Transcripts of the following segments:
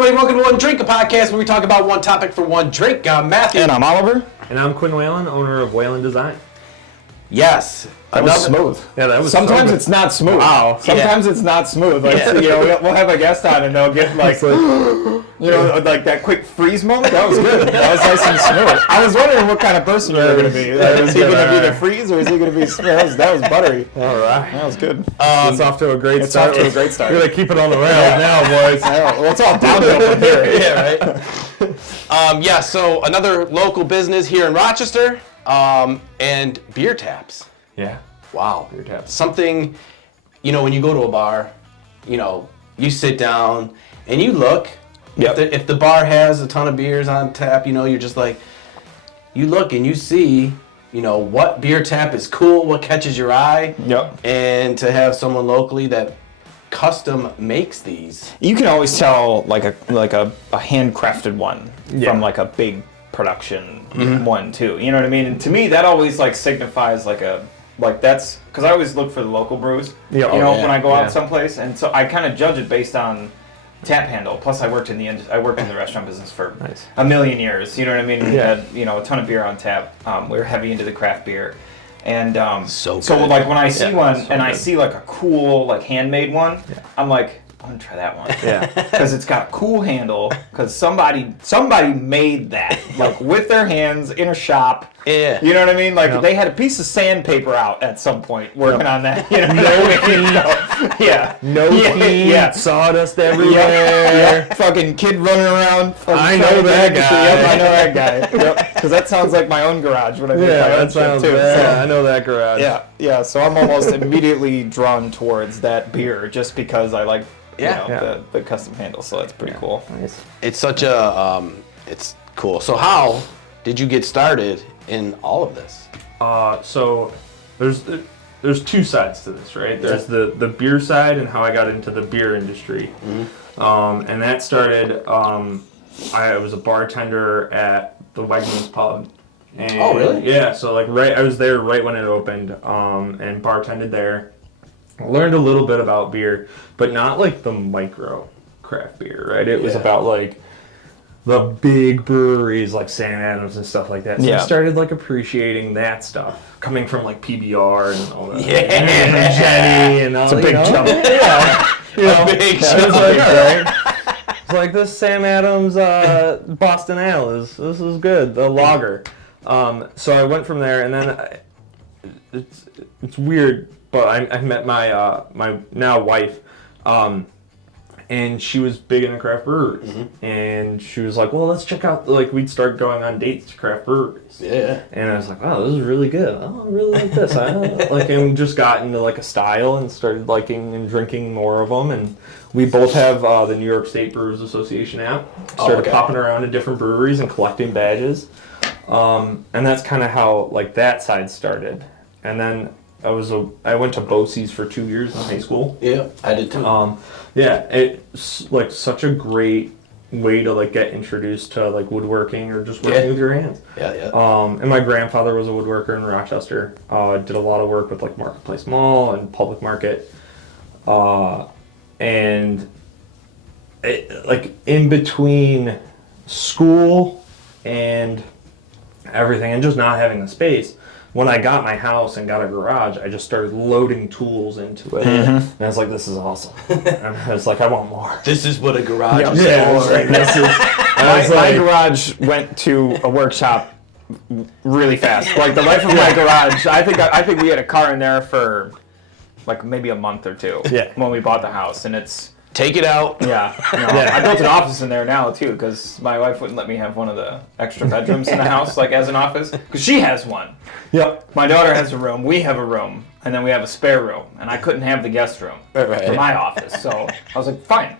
everybody. Welcome to One Drink, a podcast where we talk about one topic for one drink. I'm Matthew. And I'm Oliver. And I'm Quinn Whalen, owner of Whalen Design. Yes. That was smooth. Yeah, that was Sometimes it's not smooth. Wow. Sometimes it's not smooth. Like, so, you know, we'll have a guest on and they'll get like, you know, like that quick freeze moment. That was good. That was nice and smooth. I was wondering what kind of person you were going to be. Like, is he going to be the freeze or is he going to be smooth? That was buttery. All right. That was good. It's off to a great start. It's off to a great start. We're going to keep it on the rails now, boys. Well, it's all downhill from here. Yeah, right? So another local business here in Rochester, and beer taps. Yeah. Wow. Beer taps. Something, you know, when you go to a bar, you know, you sit down and you look. Yep. If the bar has a ton of beers on tap, you know, you're just like, you look and you see, you know, what beer tap is cool, what catches your eye. Yep. And to have someone locally that custom makes these. You can always tell like a handcrafted one from like a big production one too. You know what I mean? And to me, that always like signifies like that's because I always look for the local brews. Yeah. You know, when I go out someplace, and so I kind of judge it based on tap handle. Plus, I worked in the restaurant business for a million years. You know what I mean? We had a ton of beer on tap. We were heavy into the craft beer, and so like when I see one and I see like a cool like handmade one, I'm like, I'm gonna try that one. Yeah. Because it's got a cool handle. Because somebody made that like with their hands in a shop. Yeah. You know what I mean? Like they had a piece of sandpaper out at some point working on that. You know? No heat, sawdust everywhere. Yeah. Fucking kid running around. I know that guy. Yep, I know that guy. Yep. Because that sounds like my own garage when I make my own shit too. I know that garage. Yeah. So I'm almost immediately drawn towards that beer just because I like the custom handle. So that's pretty cool. Nice. It's such a it's cool. So how did you get started in all of this? So there's two sides to this, right? There's the beer side and how I got into the beer industry. And that started, I was a bartender at the Wegmans pub. And, oh, really? Yeah, so like I was there right when it opened, and bartended there. I learned a little bit about beer, but not like the micro craft beer, right? It was about like the big breweries like Sam Adams and stuff like that. So I started like appreciating that stuff coming from like PBR and all that. And Jenny and all that. It's a big jump. A big jump. It's like, all right. It's like this Sam Adams Boston Ale this is good, the lager. So I went from there, and then it's weird, but I met my my now wife. And she was big into craft breweries. And she was like, well, let's check out, like, we'd start going on dates to craft breweries. Yeah. And I was like, wow, this is really good. Oh, I really like this. And just got into, like, a style and started liking and drinking more of them. And we both have the New York State Brewers Association app. Started popping around to different breweries and collecting badges. And that's kind of how, like, that side started. And then I went to BOCES for 2 years in high school. Yeah, I did too. It's like such a great way to like get introduced to like woodworking or just working with your hands. And my grandfather was a woodworker in Rochester. Did a lot of work with like Marketplace Mall and Public Market. And like in between school and everything and just not having the space, when I got my house and got a garage, I just started loading tools into it. And I was like, this is awesome. And I was like, I want more. This is what a garage is for. right now. My garage went to a workshop really fast. Like the life of my garage, I think we had a car in there for like maybe a month or two when we bought the house. And it's... Take it out. I built an office in there now too because my wife wouldn't let me have one of the extra bedrooms in the house like as an office because she has one. Yep. My daughter has a room, we have a room, and then we have a spare room, and I couldn't have the guest room for my office, so I was like, fine,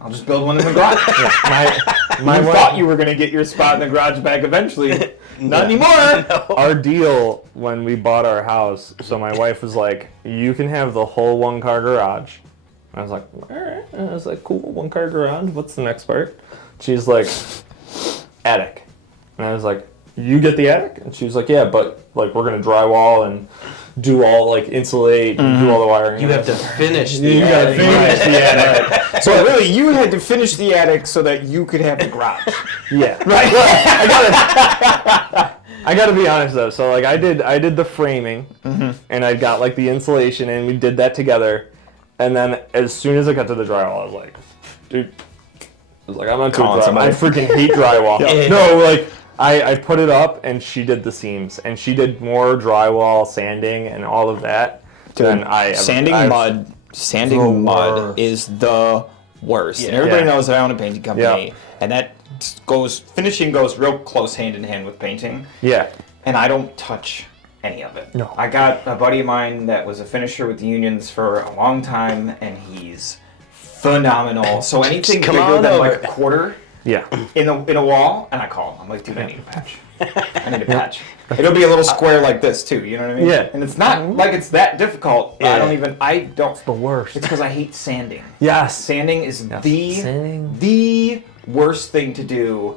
I'll just build one in the garage. My wife thought you were going to get your spot in the garage back eventually. Not anymore. No. Our deal when we bought our house, so my wife was like, you can have the whole one-car garage. I was like, all right. And I was like, cool, one-car garage. What's the next part? She's like, attic. And I was like, you get the attic? And she was like, yeah, but like we're gonna drywall and do all like insulate and do all the wiring. You have to finish the You gotta attic. finish the attic. So really, you had to finish the attic so that you could have the garage. Yeah. Right. I gotta be honest though. So like I did the framing, and I got like the insulation, and we did that together. And then as soon as I got to the drywall, I was like, dude, I'm not doing drywall. I freaking hate drywall. Yeah. No, like I put it up, and she did the seams, and she did more drywall, sanding, and all of that. Dude, than I ever. Sanding mud is the worst. Yeah. And everybody Yeah. knows that I own a painting company, Yeah. and that finishing goes real close hand in hand with painting. Yeah. And I don't touch any of it. No. I got a buddy of mine that was a finisher with the unions for a long time, and he's phenomenal. So anything Come bigger on than over. like a quarter Yeah. in a wall, and I call him. I'm like, dude, I need a patch. I need a patch. It'll be a little square like this too. You know what I mean? Yeah. And it's not like it's that difficult. Yeah. I don't. The worst. It's because I hate sanding. Yes. Sanding is Sanding. the worst thing to do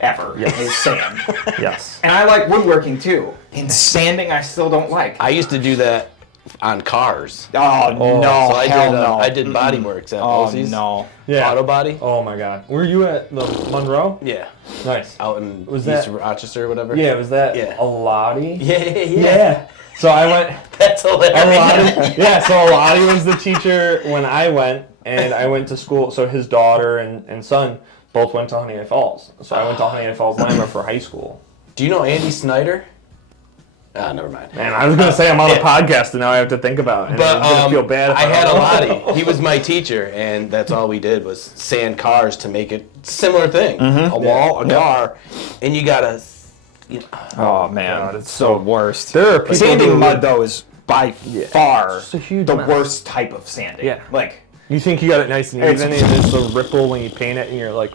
ever. Yes. Is sand. Yes. And I like woodworking too. And sanding I still don't like. I used to do that on cars. Oh, no, So I I did body works at Oh Bosie's. no. Yeah. Auto body. Oh my God. Were you at the Monroe? Yeah. Nice. Out in Was East that- Rochester or whatever. Yeah, was that Yeah. a Lottie? Yeah. So I went. That's hilarious. So Lottie was the teacher when I went, and I went to school. So his daughter and son both went to Honey Eye Falls. So I went to Honey Eye Falls, Lima for high school. Do you know Andy Snyder? Ah, never mind. Man, I was gonna say I'm on a podcast, and now I have to think about it. And But I'm gonna feel bad. If I had a don't. Lottie. He was my teacher, and that's all we did was sand cars to make it similar thing. A wall, a car, and you gotta. You know, Oh man, God, it's the worst. There are people Sanding who- mud though is by far It's a huge the mess. worst type of sanding. Yeah. Like, You think you got it nice and It's- even, and it's the ripple when you paint it, and you're like,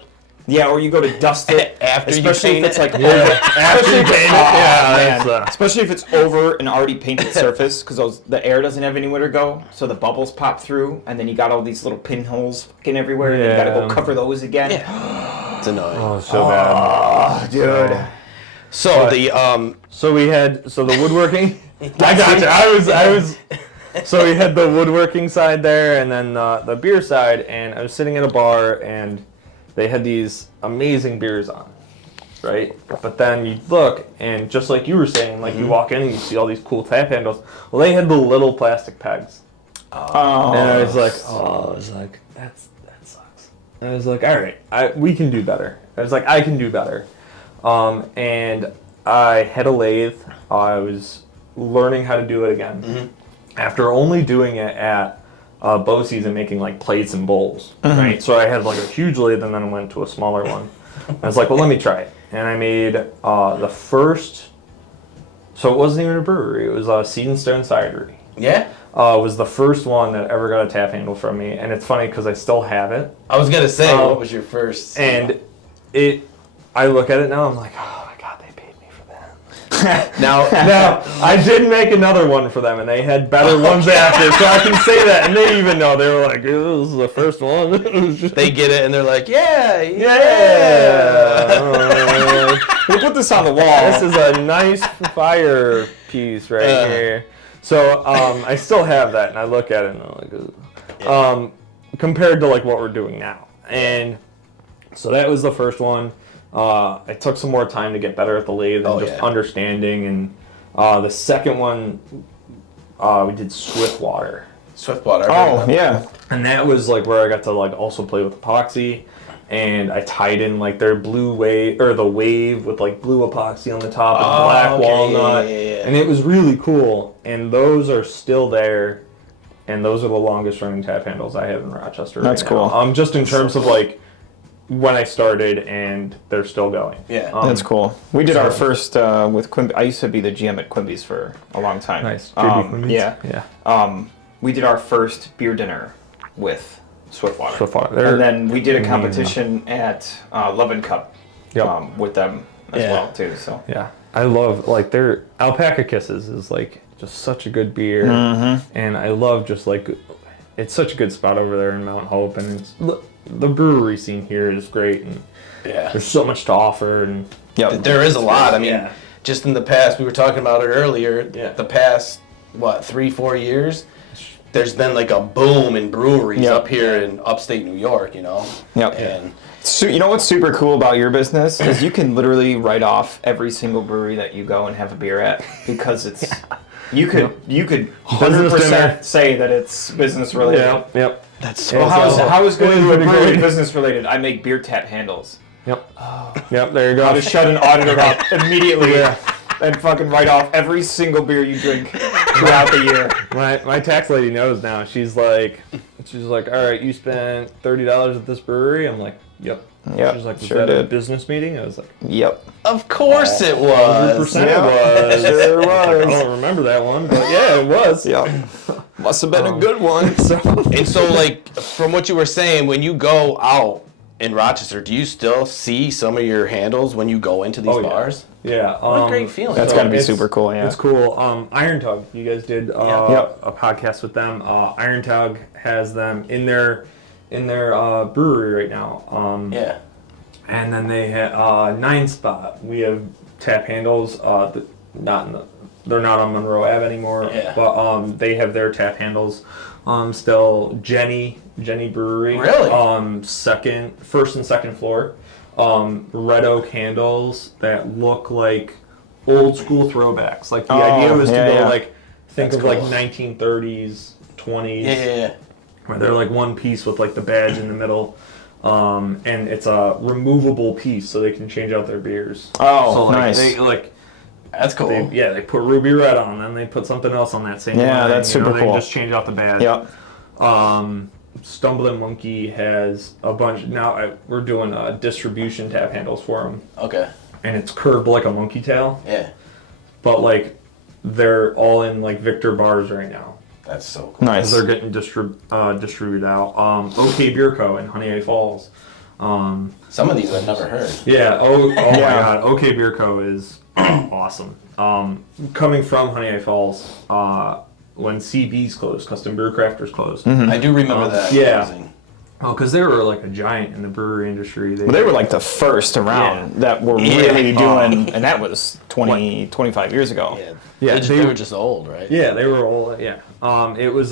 yeah, or you go to dust it After you especially paint if it's it. like Yeah. over, After you especially if it's- paint it, oh, yeah, man. that's, Especially if it's over an already painted surface, because the air doesn't have anywhere to go, so the bubbles pop through, and then you got all these little pinholes fucking everywhere, and you gotta go Yeah. cover those again. it's annoying. oh, so bad. Oh, dude. So But- the So we had the woodworking. I got you. I was. So we had the woodworking side there, and then the beer side. And I was sitting at a bar, and they had these amazing beers on, right? But then you look, and just like you were saying, like you walk in and you see all these cool tap handles. Well, they had the little plastic pegs, Oh. and I was like, that sucks. And I was like, all right, we can do better. I was like, I can do better. And I had a lathe. I was learning how to do it again. After only doing it at Bosie's and making like plates and bowls, right? So I had like a huge lathe, and then I went to a smaller one. I was like, well, let me try it. And I made the first, so it wasn't even a brewery, it was a Seed and Stone Cidery. yeah. Was the first one that ever got a tap handle from me. And it's funny because I still have it. I was gonna say, what was your first? And I look at it now, I'm like, oh my God, they paid me for that. now, Now, I did make another one for them, and they had better ones after, so I can say that. And they even know. They were like, this is the first one. they get it and they're like, yeah. We'll put this on the wall. This is a nice fire piece right here. So I still have that, and I look at it, and I'm like, compared to like what we're doing now. And so that was the first one. It took some more time to get better at the lathe and just understanding. And the second one, we did Swiftwater. Swiftwater. Oh, yeah. And that was like where I got to like also play with epoxy. And I tied in like their blue wave, or the wave with like blue epoxy on the top and black walnut. Yeah. And it was really cool. And those are still there. And those are the longest running tap handles I have in Rochester. That's right cool. Now. Just in terms of like when I started, and they're still going. Yeah. That's cool. We did our first with Quimby. I used to be the GM at Quimby's for a long time. Nice. JB Quimby's? Yeah. We did our first beer dinner with Swiftwater. Swiftwater. And then we did a competition at Love and Cup with them as well too. So Yeah, I love like their Alpaca Kisses is like just such a good beer, and I love just like it's such a good spot over there in Mount Hope, and it's the brewery scene here is great, and there's so much to offer, and there is a lot. I mean, just in the past, we were talking about it earlier. The past 3-4 years, there's been like a boom in breweries up here in upstate New York. And so, you know what's super cool about your business is you can literally write off every single brewery that you go and have a beer at, because it's you could 100% say that it's business related. Yep. That's so. Well, how is going to a brewery business related? I make beer tap handles. Yep. Yep. There you go. How to shut an auditor up immediately and fucking write off every single beer you drink throughout the year. My tax lady knows now. She's like, all right, you spent $30 at this brewery. I'm like, yep. She's like, was that a business meeting? I was like, yep. Of course it was. 100% it was. Sure was. I don't remember that one, but yeah, it was. Yeah. Must have been a good one. And so, like, from what you were saying, when you go out in Rochester, do you still see some of your handles when you go into these bars? Yeah. What a great feeling. That's got to be super cool, It's cool. Iron Tug, you guys did a podcast with them. Iron Tug has them in their brewery right now. And then they have 9 Spot. We have tap handles. They're not on Monroe Ave anymore. But they have their tap handles. Still Jenny Brewery. Really? First and second floor. Red oak handles that look like old school throwbacks. Like the idea was to go like think of like 1930s, 20s. Where they're like one piece with like the badge in the middle. And it's a removable piece, so they can change out their beers. Nice. That's cool. They put Ruby Red on, then they put something else on that same line. That's super cool. They just change out the badge. Stumbling Monkey has a bunch. Now we're doing distribution tap handles for them. Okay. And it's curved like a monkey tail. Yeah. But like they're all in like Victor bars right now. That's so cool. Nice. They're getting distributed out. OK Beer Co. in Honey Falls. Some of these I've never heard. Yeah. My God. OK Beer Co. is awesome. Coming from Honey Falls, when CB's closed, Custom Beer Crafters closed. I do remember that. Yeah. Oh, because they were like a giant in the brewery industry. They were like the first around that were really doing, and that was 25 years ago. They were just old, right? Yeah, they were old. Yeah. It was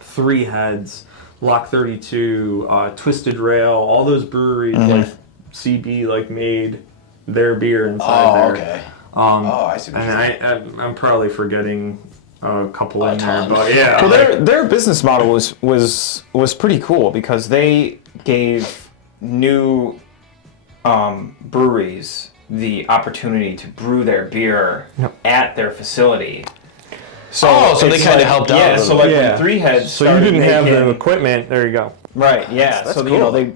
Three Heads, Lock 32, Twisted Rail, all those breweries like CB like made their beer inside there. Okay. I see what you're saying. I'm probably forgetting a couple in there, but yeah. Well, their business model was pretty cool because they gave new breweries the opportunity to brew their beer at their facility. So they kind of helped out. Yeah, so like when Three Heads so you didn't have the equipment. There you go. Right. Yeah. That's so cool. they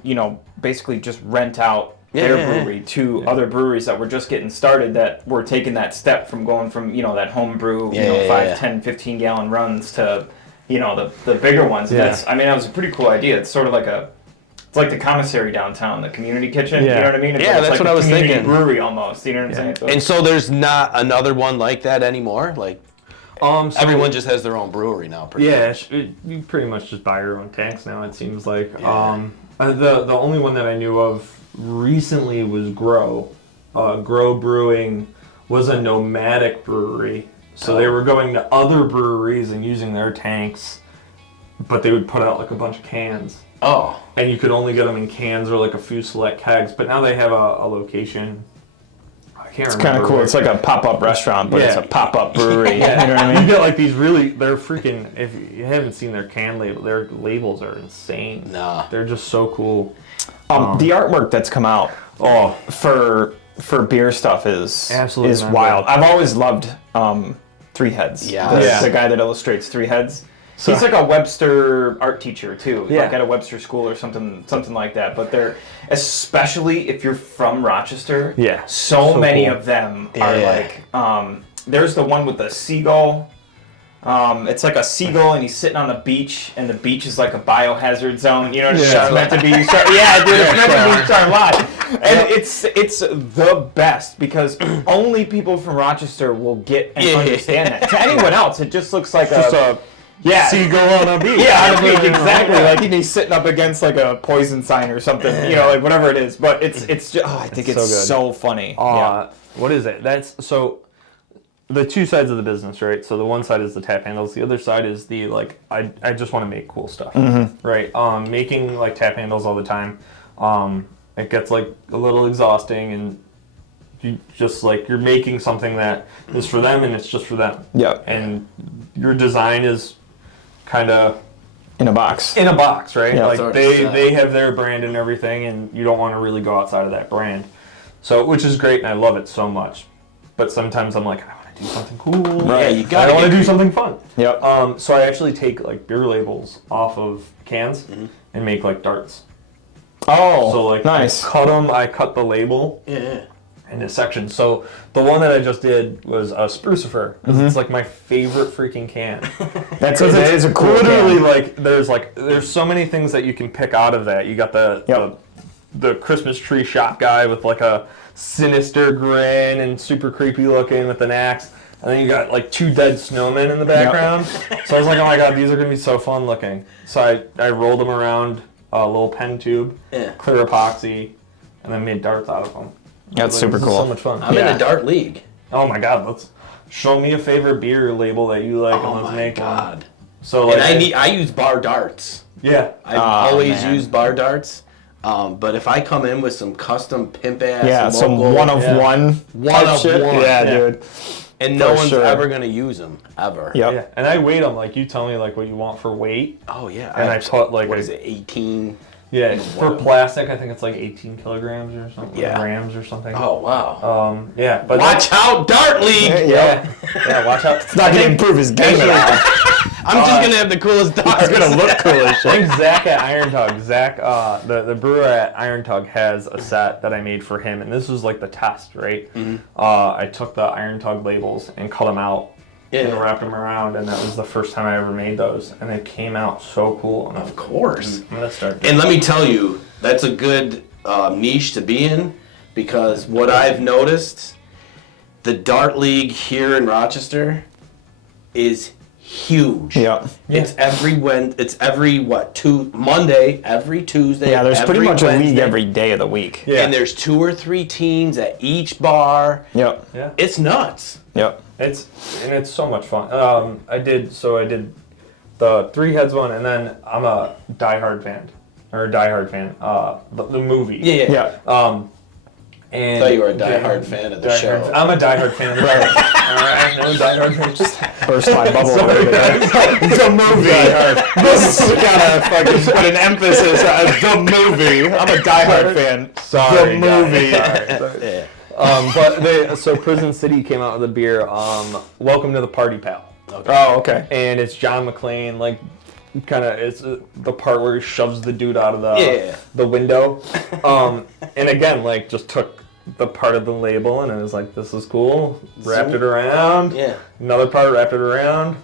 basically just rent out their brewery to other breweries that were just getting started that were taking that step from going from that home brew 5, 10, 15 gallon runs to the bigger ones. And that was a pretty cool idea. It's sort of like it's like the commissary downtown, the community kitchen. You know what I mean? It's that's like what I was thinking. Brewery almost. You know what I'm saying? And so there's not another one like that anymore. Like everyone just has their own brewery now. You pretty much just buy your own tanks now. It seems like the only one that I knew of recently was Grow. Grow Brewing was a nomadic brewery, so they were going to other breweries and using their tanks, but they would put out like a bunch of cans. And you could only get them in cans or like a few select kegs. But now they have a location. I can't remember. It's kind of cool. It's like a pop-up restaurant, but it's a pop-up brewery. You know what I mean? You get like these they're freaking, if you haven't seen their can label, their labels are insane. They're just so cool. The artwork that's come out for beer stuff is wild. I've always loved Three Heads. The guy that illustrates Three Heads. So, he's like a Webster art teacher too, like at a Webster school or something like that. But they're, especially if you're from Rochester, so many of them are like. There's the one with the seagull. It's like a seagull and he's sitting on the beach, and the beach is like a biohazard zone. You know what it's meant to be. It's meant to be Charlotte. And it's the best because only people from Rochester will get and understand that. To anyone else, it just looks like Yeah. See you go on a beach. Yeah, on a beach, exactly. Like he's sitting up against like a poison sign or something, like whatever it is. But it's just, I think it's so funny. What is it? That's so. The two sides of the business, right? So the one side is the tap handles. The other side is the like I just want to make cool stuff, right? Making like tap handles all the time, it gets like a little exhausting, and you just like you're making something that is for them and it's just for them. Yeah. And your design is kind of in a box, right? Yeah, like they have their brand and everything, and you don't want to really go outside of that brand. So which is great, and I love it so much. But sometimes I'm like, do something cool. Right, you got. I want to do something fun. Yep. So I actually take like beer labels off of cans and make like darts. Oh. So like nice. I cut the label. Into sections. So the one that I just did was a Sprucifer. It's like my favorite freaking can. That's it is a cool. Literally can. there's so many things that you can pick out of that. You got the Christmas tree shop guy with like a sinister grin and super creepy looking with an axe, and then you got like two dead snowmen in the background. So I was like, oh my god, these are gonna be so fun looking. So I rolled them around a little pen tube, clear epoxy, and then made darts out of them. That's super cool. So much fun. I'm in a dart league. Oh my god, let's show me a favorite beer label that you like, and let's make one. So like, and I use bar darts. Yeah, I've always used bar darts. But if I come in with some custom pimp ass, some one of one shit, dude, and no one's ever gonna use them ever. Yeah, and I weight them like you tell me like what you want for weight. Oh yeah, and I put like what is it, 18? Yeah, for plastic, I think it's like 18 kilograms or something, grams or something. Oh wow. Yeah, but watch out, Dart League. Yeah, watch out. It's not gonna improve his game at all. I'm just gonna have the coolest darts. It's gonna look cool as shit. I think Zach at Iron Tug, the brewer at Iron Tug has a set that I made for him, and this was like the test, right? I took the Iron Tug labels and cut them out and wrapped them around, and that was the first time I ever made those, and it came out so cool. Of course. I'm gonna start. And let me tell you, that's a good niche to be in, because what I've noticed, the Dart League here in Rochester is huge. Yeah. It's every Monday, every Tuesday. Yeah, there's pretty much Wednesday. a league every day of the week. Yeah. And there's 2 or 3 teams at each bar. Yep. Yeah. It's nuts. Yep. It's so much fun. I did the Three Heads one, and then I'm a diehard fan. The movie. Yeah. And I thought you were a diehard fan of the show. I'm a diehard fan of the show. Alright, no diehard fan. Just burst my bubble a little bit. It's a movie. This gotta fucking put an emphasis on the movie. I'm a diehard fan. Sorry, the movie. Sorry. So Prison City came out with a beer. Welcome to the Party Pal. Okay. Oh, okay. And it's John McClane, like. It's the part where he shoves the dude out of the window, and again, like just took the part of the label and it was like, this is cool. Wrapped it around. Yeah. Another part, wrapped it around,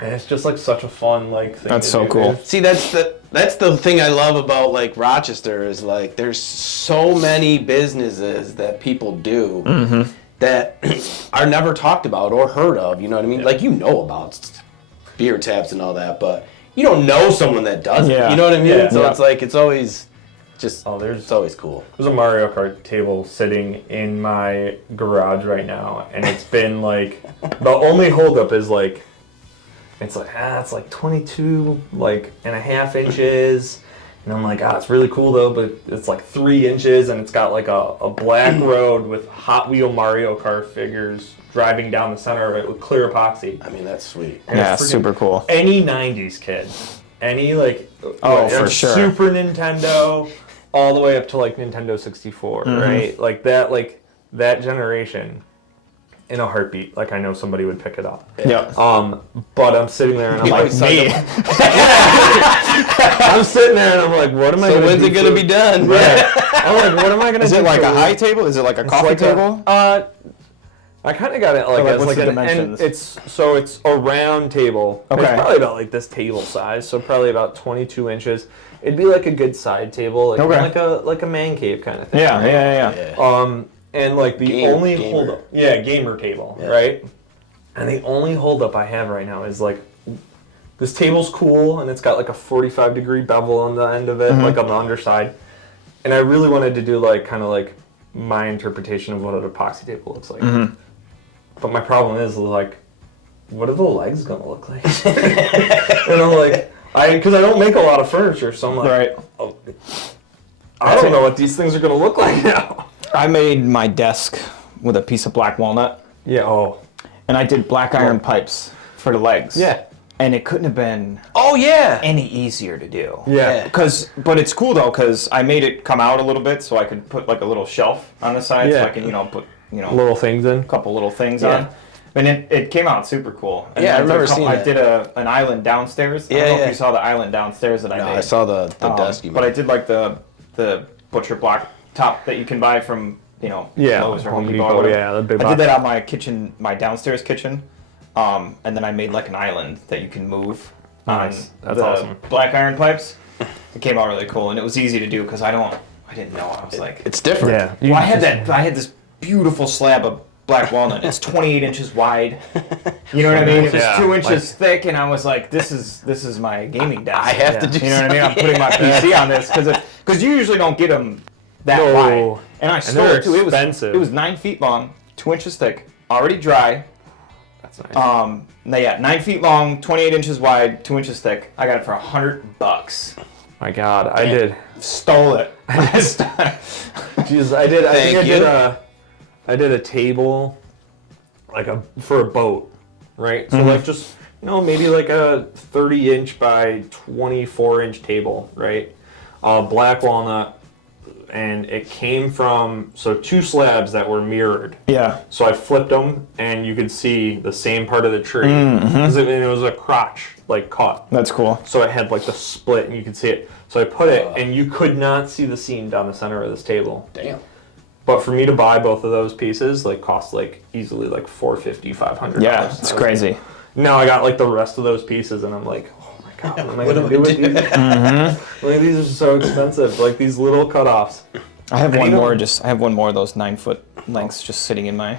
and it's just like such a fun like thing. That's so cool. See, that's the thing I love about like Rochester is like there's so many businesses that people do that are never talked about or heard of. You know what I mean? Like about beer taps and all that, but you don't know someone that does it. You know what I mean? Yeah. So it's like it's always just it's always cool. There's a Mario Kart table sitting in my garage right now, and it's been like the only holdup is like it's like 22 like and a half inches. And I'm like, it's really cool though, but it's like 3 inches, and it's got like a black road with Hot Wheel Mario Kart figures driving down the center of it with clear epoxy. I mean, that's sweet. And yeah, super cool. Any 90s kid, any like for sure. Super Nintendo, all the way up to like Nintendo 64, right? Like that generation. In a heartbeat, like I know somebody would pick it up. Yeah. But I'm sitting there and I'm like, me. I'm sitting there and I'm like, what am I? So when's it gonna be done? Right. I'm like, what am I gonna do? Is it like a high table? Is it like a coffee table? I kind of got it like as like an dimensions? It's a round table. Okay. It's probably about like this table size, so probably about 22 inches. It'd be like a good side table, like a man cave kind of thing. Yeah. And like the only holdup, gamer table, right? And the only holdup I have right now is like this table's cool, and it's got like a 45-degree bevel on the end of it, like on the underside. And I really wanted to do like kind of like my interpretation of what an epoxy table looks like. But my problem is like, what are the legs gonna look like? And I'm like, because I don't make a lot of furniture, so I'm like, oh, I don't know what these things are gonna look like now. I made my desk with a piece of black walnut. Yeah. Oh. And I did black iron pipes for the legs. Yeah. And it couldn't have been any easier to do. Yeah. But it's cool though, because I made it come out a little bit so I could put like a little shelf on the side so I can, put, little things in. A couple little things on. And it came out super cool. And I remember seeing that. I did an island downstairs. I don't know if you saw the island downstairs that I made. I saw the desk you made. But I did like the butcher block top that you can buy from, Lowe's or Home Depot or whatever. The big I did that on my kitchen, my downstairs kitchen. And then I made like an island that you can move on That's awesome. black iron pipes. It came out really cool, and it was easy to do because I didn't know. I was like, it's different. Yeah. Well, I had this beautiful slab of black walnut. It's 28 inches wide. You know what I mean? It was 2 inches thick, and I was like, this is my gaming desk. I have to do. You know what I mean? I'm putting my PC on this because you usually don't get them that wide. And I stole it too. Expensive. It was 9 feet long, 2 inches thick, already dry. That's nice. 9 feet long, 28 inches wide, 2 inches thick. I got it for $100. My God, I did. Stole it. Jeez, I did. I did a table, for a boat, right? So like just maybe like a 30-inch by 24-inch table, right? Black walnut, and it came from 2 slabs that were mirrored. Yeah. So I flipped them, and you could see the same part of the tree. Because it was a crotch, cut. That's cool. So it had the split, and you could see it. So I put it, and you could not see the seam down the center of this table. Damn. But for me to buy both of those pieces, cost easily $450, $500. Yeah, it's crazy. Now I got the rest of those pieces, and I'm like, oh my God, what am I gonna do with these? These are so expensive. These little cutoffs. I have one more. I have one more of those 9-foot lengths just sitting in my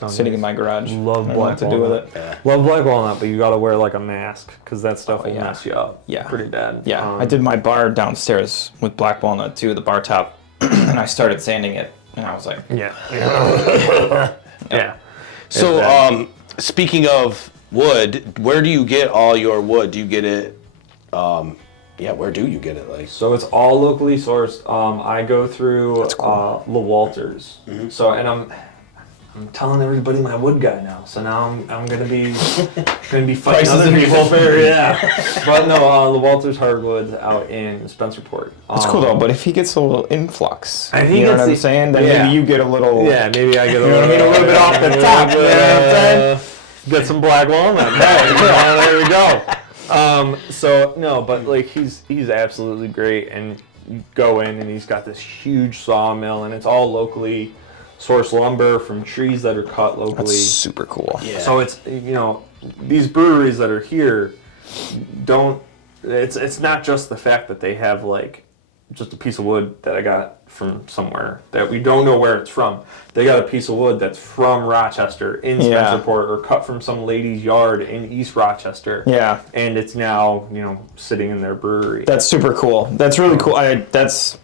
in my garage. Love black walnut. To do with it. Yeah. Love black walnut, but you gotta wear a mask because that stuff will mess you up. Yeah. Pretty bad. Yeah. I did my bar downstairs with black walnut too, the bar top, and I started sanding it, and I was like, yeah. So, speaking of wood, where do you get all your wood? Do you get it? Where do you get it? So it's all locally sourced. I go through LeWalters. So I'm telling everybody my wood guy now. So now I'm gonna be fighting other people for But no, LeWalters hardwoods out in Spencerport. That's cool though. But if he gets a little influx, I think you know what I'm saying? Then maybe you get a little. Yeah, maybe I get a little bit off the top. You know what I'm saying? Get some black walnut. There we go. So no, but he's absolutely great, and you go in and he's got this huge sawmill, and it's all locally sourced lumber from trees that are cut locally. That's super cool. Yeah. So it's these breweries that are here it's not just the fact that they have just a piece of wood that I got from somewhere that we don't know where it's from. They got a piece of wood that's from Rochester in Spencerport or cut from some lady's yard in East Rochester. Yeah. And it's now, sitting in their brewery. That's super cool. That's really cool. I think that's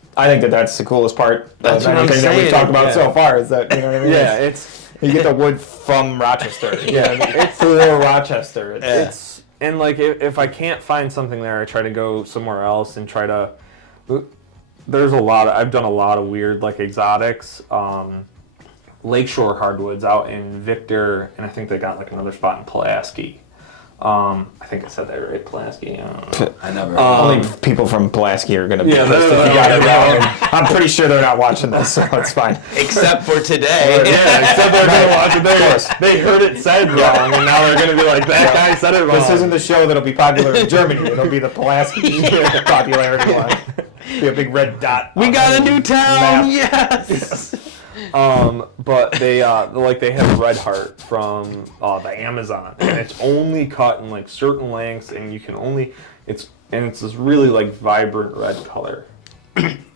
the coolest part of anything that we've talked about so far is that, you know what I mean? Yeah, you get the wood from Rochester. It's for Rochester. And if I can't find something there, I try to go somewhere else and try to. I've done a lot of weird exotics. Lakeshore hardwoods out in Victor, and I think they got another spot in Pulaski. I think I said that right, Pulaski. I never. Only people from Pulaski are going to be pissed if you got it wrong. I'm pretty sure they're not watching this, so it's fine. Except for today. Except they're going to watch it. They heard it said wrong, and now they're going to be like, that guy said it wrong. This isn't the show that'll be popular in Germany. It'll be the Pulaski popularity one. Be a big red dot. We got a new town. Yes. But they they have Red Heart from the Amazon, and it's only cut in certain lengths, and you can only it's this really vibrant red color.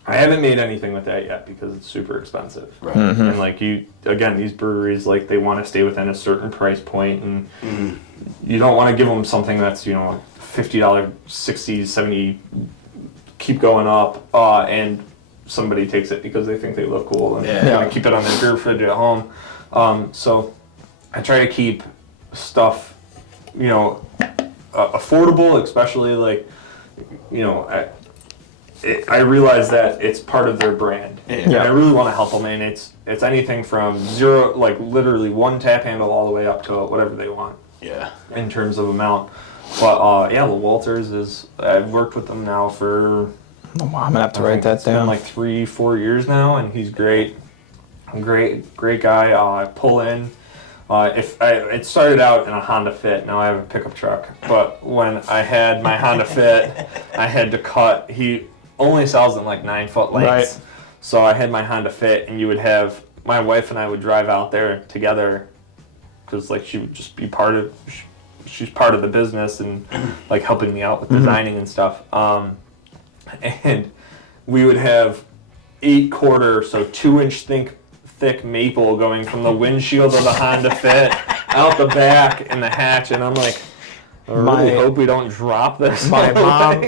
I haven't made anything with that yet because it's super expensive. Right. And like these breweries, like they want to stay within a certain price point, and you don't want to give them something that's, you know, $50, 60, 70, keep going up, and somebody takes it because they think they look cool and they want to keep it on their beer fridge at home. So I try to keep stuff, you know, affordable, especially like, you know, I realize that it's part of their brand, and I really want to help them. And it's anything from zero, like literally one tap handle, all the way up to whatever they want. Yeah. In terms of amount, but the Walters is. I've worked with them now for. I'm gonna have to write that down. It's been like 3-4 years now, and he's great. Great guy. I pull in. It started out in a Honda Fit. Now I have a pickup truck. But when I had my Honda Fit, I had to cut. He only sells in like 9-foot lengths. Right. So I had my Honda Fit, and you would have my wife and I would drive out there together, because like she would just be part of. She's part of the business and like helping me out with designing and stuff. And we would have 8-quarter, so 2-inch thick maple going from the windshield of the Honda Fit out the back in the hatch, and I'm like, I really hope we don't drop this. My mom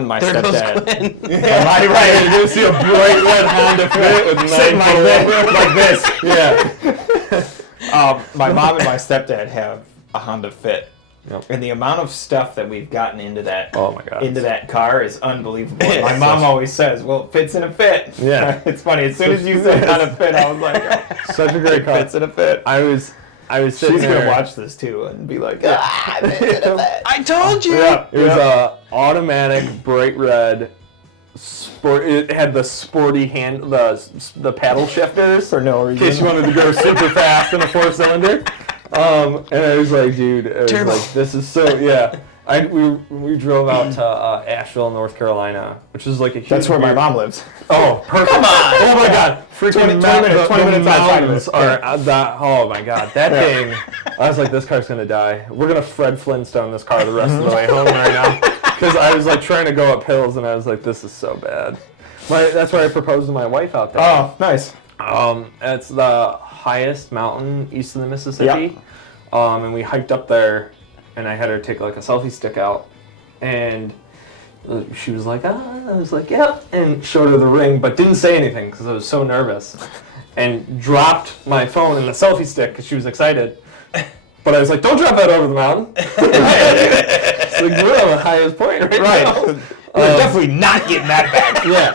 and my stepdad. Right, you see a bright red Honda Fit with 9-foot like this. Yeah. My mom and my stepdad have a Honda Fit. Yep. And the amount of stuff that we've gotten into that into that car is unbelievable. My mom always says, "Well, it fits in a Fit." Yeah, it's funny. As soon as you said Honda Fit, I was like, oh, "Such a great car." Fits in a Fit. I was sitting She's there. gonna watch this too and be like, "Ah, it fits in a Fit." I told you. Yeah, it was a automatic bright red. It had the sporty the paddle shifters for no reason. In case you wanted to go super fast in a 4-cylinder. And I was like, dude, this is so, we drove out to Asheville, North Carolina, which is like a huge... That's where my mom lives. Oh, perfect. Come on! Oh my god. Freaking 20 minutes outside of it. Oh my god, that thing, I was like, this car's gonna die. We're gonna Fred Flintstone this car the rest of the way home right now. Because I was like trying to go up hills, and I was like, this is so bad. That's why I proposed to my wife out there. Oh, nice. It's the highest mountain east of the Mississippi. Yep. And we hiked up there, and I had her take like a selfie stick out, and she was like, I was like, yeah, and showed her the ring, but didn't say anything because I was so nervous, and dropped my phone and the selfie stick because she was excited. But I was like, don't drop that over the mountain. It's like, we're on the highest point right now. We're definitely not getting that back. Yeah.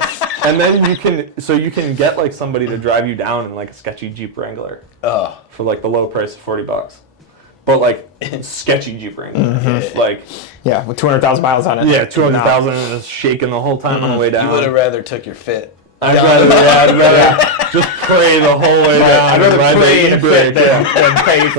And then you can get like somebody to drive you down in like a sketchy Jeep Wrangler. For like the low price of $40. But like sketchy Jeep Wrangler. Mm-hmm. Like with 200,000 miles on it. Yeah, 200,000 and it's shaking the whole time on the way down. You would have rather took your Fit. I'd rather just pray the whole way down. I'd rather pray in a Fit than pay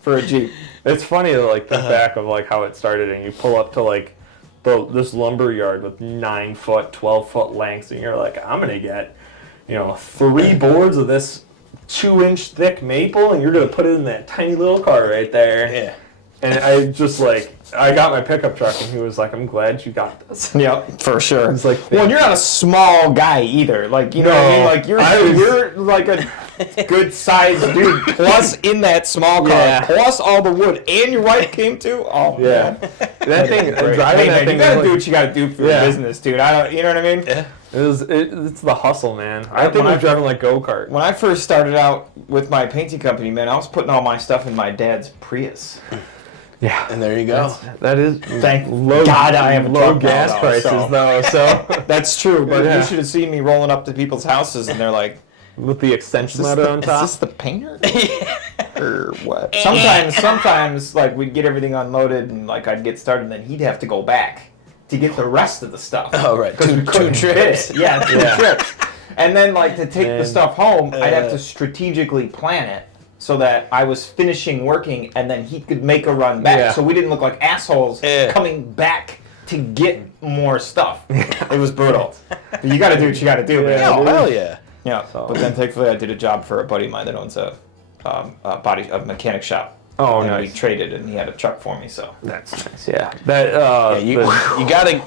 for a Jeep. It's funny to like think back of like how it started, and you pull up to like this lumber yard with 9-foot, 12-foot lengths, and you're like, I'm gonna get, 3 boards of this 2-inch thick maple, and you're gonna put it in that tiny little car right there. Yeah. And I got my pickup truck, and he was like, I'm glad you got this. Yep, for sure. It's like, well, you're not a small guy either. Like, you know what I mean? Like, you're like a good sized dude. Plus, in that small car, plus all the wood, and your wife came too. Oh, man. That thing, driving that thing. You gotta do what you gotta do for your business, dude. You know what I mean? Yeah. It's the hustle, man. I think I'm driving like go-kart. When I first started out with my painting company, man, I was putting all my stuff in my dad's Prius. Yeah, and there you go. That is thank God I have low gas prices though. So that's true. But you should have seen me rolling up to people's houses, and they're like, with the extension ladder on top. Is this the painter? Or what? Sometimes like we'd get everything unloaded, and like I'd get started, and then he'd have to go back to get the rest of the stuff. Oh right, two trips. Yeah, two trips. And then like to take the stuff home, I'd have to strategically plan it, so that I was finishing working, and then he could make a run back, so we didn't look like assholes coming back to get more stuff. It was brutal. But you got to do what you got to do, man. Oh, hell yeah. Yeah. So. But then thankfully I did a job for a buddy of mine that owns a mechanic shop. Oh, and nice. we traded, and he had a truck for me. So that's nice. Yeah. That you gotta.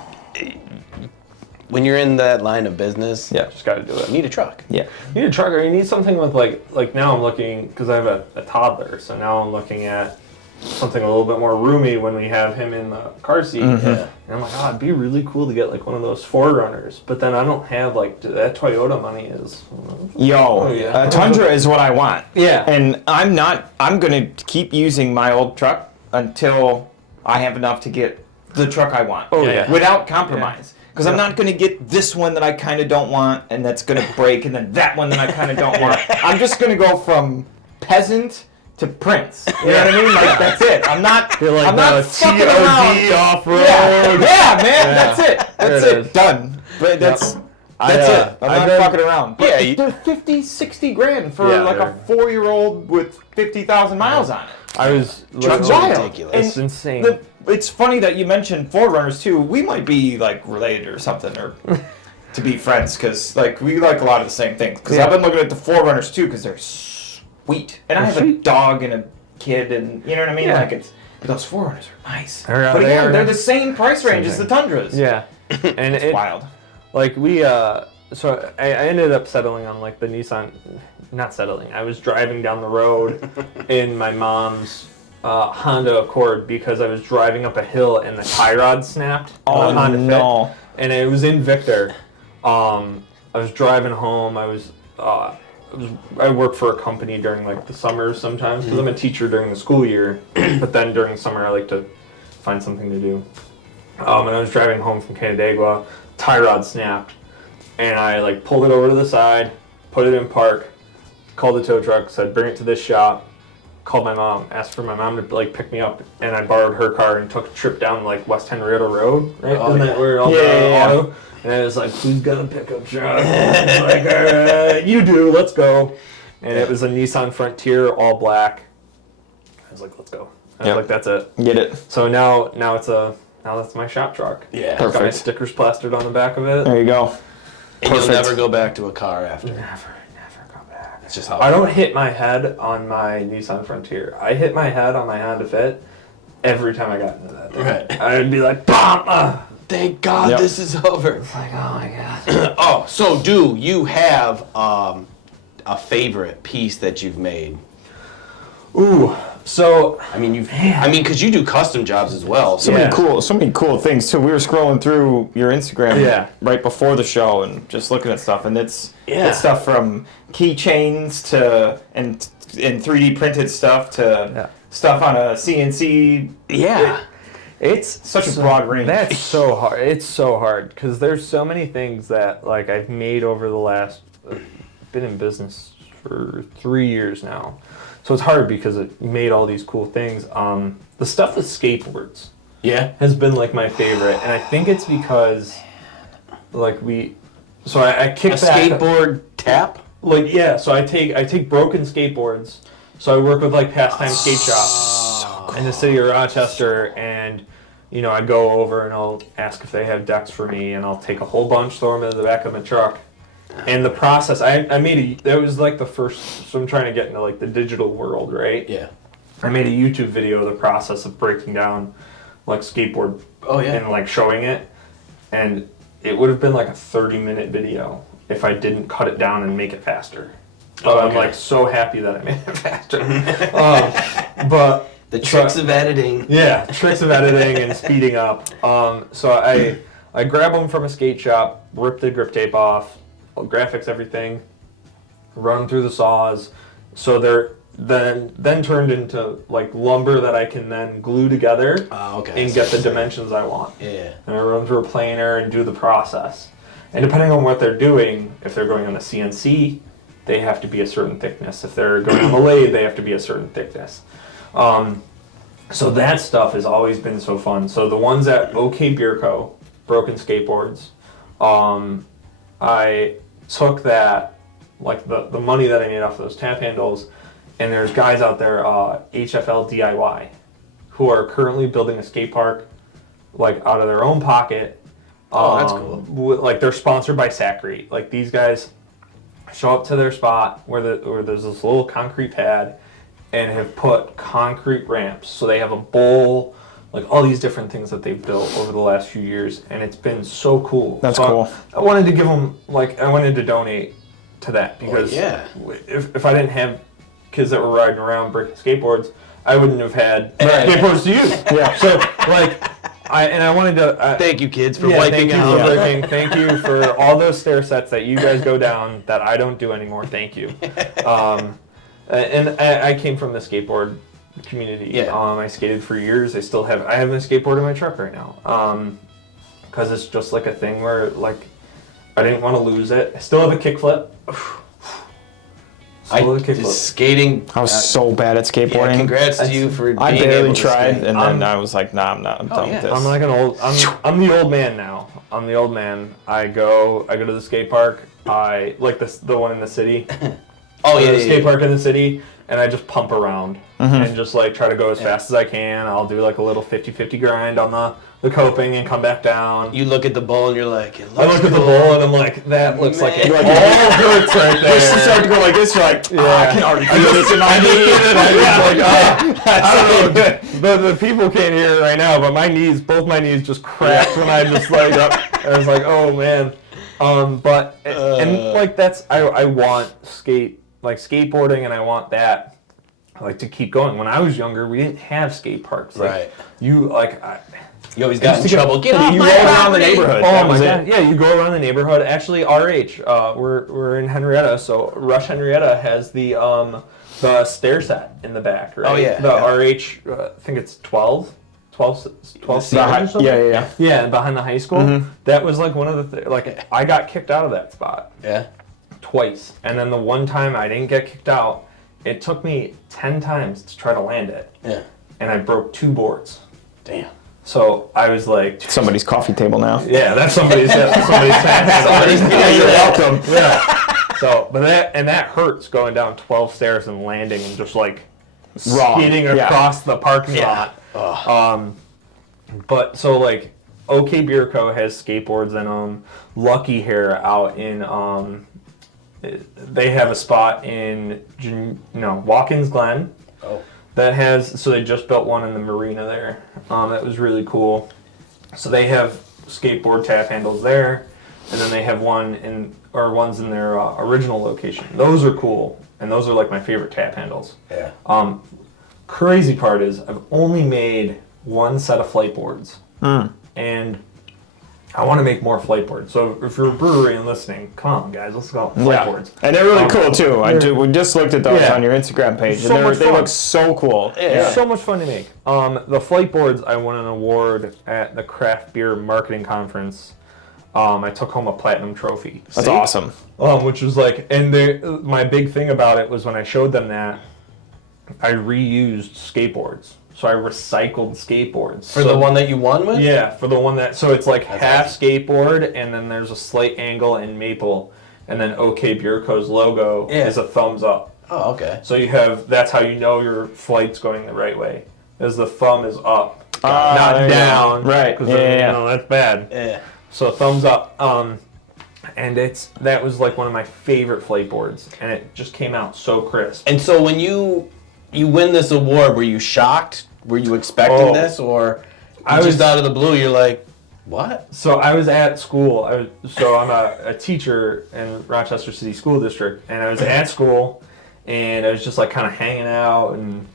when you're in that line of business, just got to do it. you need a truck. Yeah, you need a truck, or you need something with like now I'm looking, because I have a toddler, so now I'm looking at something a little bit more roomy when we have him in the car seat. Mm-hmm. And I'm like, it'd be really cool to get like one of those 4Runners, but then I don't have like that Toyota money is. Tundra is what I want. Yeah, and I'm gonna keep using my old truck until I have enough to get the truck I want. Without compromise. Because I'm not going to get this one that I kind of don't want, and that's going to break, and then that one that I kind of don't want. I'm just going to go from peasant to prince. You know what I mean? Like, that's it. I'm not fucking around. Off-road. Yeah, man, that's it. That's it. Done. But that's it. I'm not fucking around. But they're 50, 60 grand for like a 4-year-old with 50,000 miles on it. I was ridiculous. It's insane. It's funny that you mentioned 4Runners too. We might be like related or something, or to be friends, because like we like a lot of the same things. Because I've been looking at the 4Runners too, because they're sweet, and I have a dog and a kid, and you know what I mean. Like but those 4Runners are nice. But again, they're the same price range as the Tundras. Yeah, and it's wild. Like we so I ended up settling on like the Nissan. Not settling. I was driving down the road in my mom's Honda Accord because I was driving up a hill and the tie rod snapped. Oh Honda no! Fit, and it was in Victor. I was driving home. I work for a company during like the summers sometimes because I'm a teacher during the school year, but then during the summer I like to find something to do. And I was driving home from Canandaigua. Tie rod snapped, and I like pulled it over to the side, put it in park. Called the tow truck, said bring it to this shop. Called my mom, asked for my mom to like pick me up, and I borrowed her car and took a trip down like West Henrietta Road, right? Where all the auto. And I was like, who's got a pickup truck? I was like, all right, you do, let's go. And it was a Nissan Frontier, all black. I was like, let's go. I was like, that's it. Get it. So now that's my shop truck. Yeah, Got my stickers plastered on the back of it. There you go. And you'll never go back to a car after. Never go back. That's just how I don't hit my head on my Nissan Frontier. I hit my head on my Honda Fit every time I got into that thing. Right. I'd be like, BAM! Thank God this is over. It's like, oh my God. Oh, so do you have a favorite piece that you've made? Ooh, so I mean, because you do custom jobs as well. So many cool things too. We were scrolling through your Instagram right before the show and just looking at stuff, and it's stuff from keychains to and 3D printed stuff to stuff on a CNC. Yeah. It's such a broad range. That's so hard. It's so hard because there's so many things that like I've made over the last. Been in business for 3 years now, so it's hard because it made all these cool things. The stuff with skateboards, has been like my favorite, and I think it's because like I kick a back skateboard tap. Like so I take broken skateboards. So I work with like Pastime Skate Shop in the city of Rochester, and I go over and I'll ask if they have decks for me, and I'll take a whole bunch, throw them in the back of my truck. And the process, I made that was like the first, so I'm trying to get into like the digital world, right? Yeah. I made a YouTube video of the process of breaking down like skateboard and like showing it. And it would have been like a 30-minute video if I didn't cut it down and make it faster. But I'm like so happy that I made it faster. But the tricks of editing. Yeah, tricks of editing and speeding up. So I grab them from a skate shop, rip the grip tape off, graphics everything, run them through the saws, so they're then turned into like lumber that I can then glue together and get the dimensions I want. Yeah. And I run them through a planer and do the process. And depending on what they're doing, if they're going on a CNC, they have to be a certain thickness. If they're going on the lathe, they have to be a certain thickness. So that stuff has always been so fun. So the ones at OK Beer Co., Broken Skateboards, I took that, like the money that I made off of those tap handles, and there's guys out there, HFL DIY, who are currently building a skate park, like out of their own pocket. Oh, that's cool. Like they're sponsored by Sacrete. Like these guys show up to their spot where there's this little concrete pad, and have put concrete ramps. So they have a bowl, like all these different things that they've built over the last few years, and it's been so cool. That's cool. I wanted to give them, like, I wanted to donate to that because if I didn't have kids that were riding around breaking skateboards, I wouldn't have had skateboards to use. Yeah. So, like, I wanted to... thank you, kids, for wiping out. Thank you for all those stair sets that you guys go down that I don't do anymore. Thank you. And I came from the skateboard community. Yeah. I skated for years. I have a skateboard in my truck right now. Because it's just like a thing where, like, I didn't want to lose it. I still have a kickflip. Skating. I was so bad at skateboarding. Yeah, congrats to you for being I barely able to tried, skate. and then I was like, nah, I'm done with this. I'm like I'm the old man now. I'm the old man. I go to the skate park. I like the one in the city. The skate park in the city, and I just pump around and just like try to go as fast as I can. I'll do like a little 50-50 grind on the coping and come back down. You look at the bowl and you're like, I look at the bowl and I'm like, that looks like it all hurts right there. You start to go like this, you're like, I can already feel this in my knee. I don't know. The people can't hear it right now, but both my knees just cracked when I just like, I was like, oh man. But and like I want skateboarding, and I want that like to keep going. When I was younger, we didn't have skate parks. Like, you always got in trouble. Get off you my roll property. around the neighborhood. Oh my god! Yeah, you go around the neighborhood. Actually, RH, we're in Henrietta, so Rush Henrietta has the stair set in the back, right? Oh yeah. The RH, I think it's 12 stairs or something. Yeah, behind the high school. That was like one of the I got kicked out of that spot. Yeah. Twice, and then the one time I didn't get kicked out, it took me 10 times to try to land it. Yeah. And I broke 2 boards. Damn. So I was like, somebody's coffee table now. Yeah, that's somebody's you're welcome. Yeah. So, but that hurts going down 12 stairs and landing and just like skidding across the parking lot. But so like OK Beer Co. has skateboards, and Lucky Hair out in they have a spot in Watkins Glen. Oh. That has, so they just built one in the marina there. That was really cool. So they have skateboard tap handles there, and then they have ones in their original location. Those are cool, and those are like my favorite tap handles. Yeah. Crazy part is I've only made 1 set of flight boards, and I want to make more flight boards. So if you're a brewery and listening, come on, guys, let's go flight boards. And they're really cool too. We just looked at those on your Instagram page, and they look so cool. Yeah. So much fun to make. The flight boards, I won an award at the craft beer marketing conference. I took home a platinum trophy. That's awesome. Which was like, and my big thing about it was when I showed them that, I reused skateboards. So I recycled skateboards. For the one that you won with? Yeah, for the one that... So it's like half skateboard, and then there's a slight angle in maple, and then OK Beer Co.'s logo is a thumbs up. Oh, okay. So you have... That's how you know your flight's going the right way, is the thumb is up, not down. Right. Because that's bad. Yeah. So thumbs up. And that was like one of my favorite flight boards, and it just came out so crisp. And so when you win this award, were you shocked? Were you expecting this, or I was out of the blue? You're like, what? So I was at school. I'm a teacher in Rochester City School District, and I was at school, and I was just like kind of hanging out, and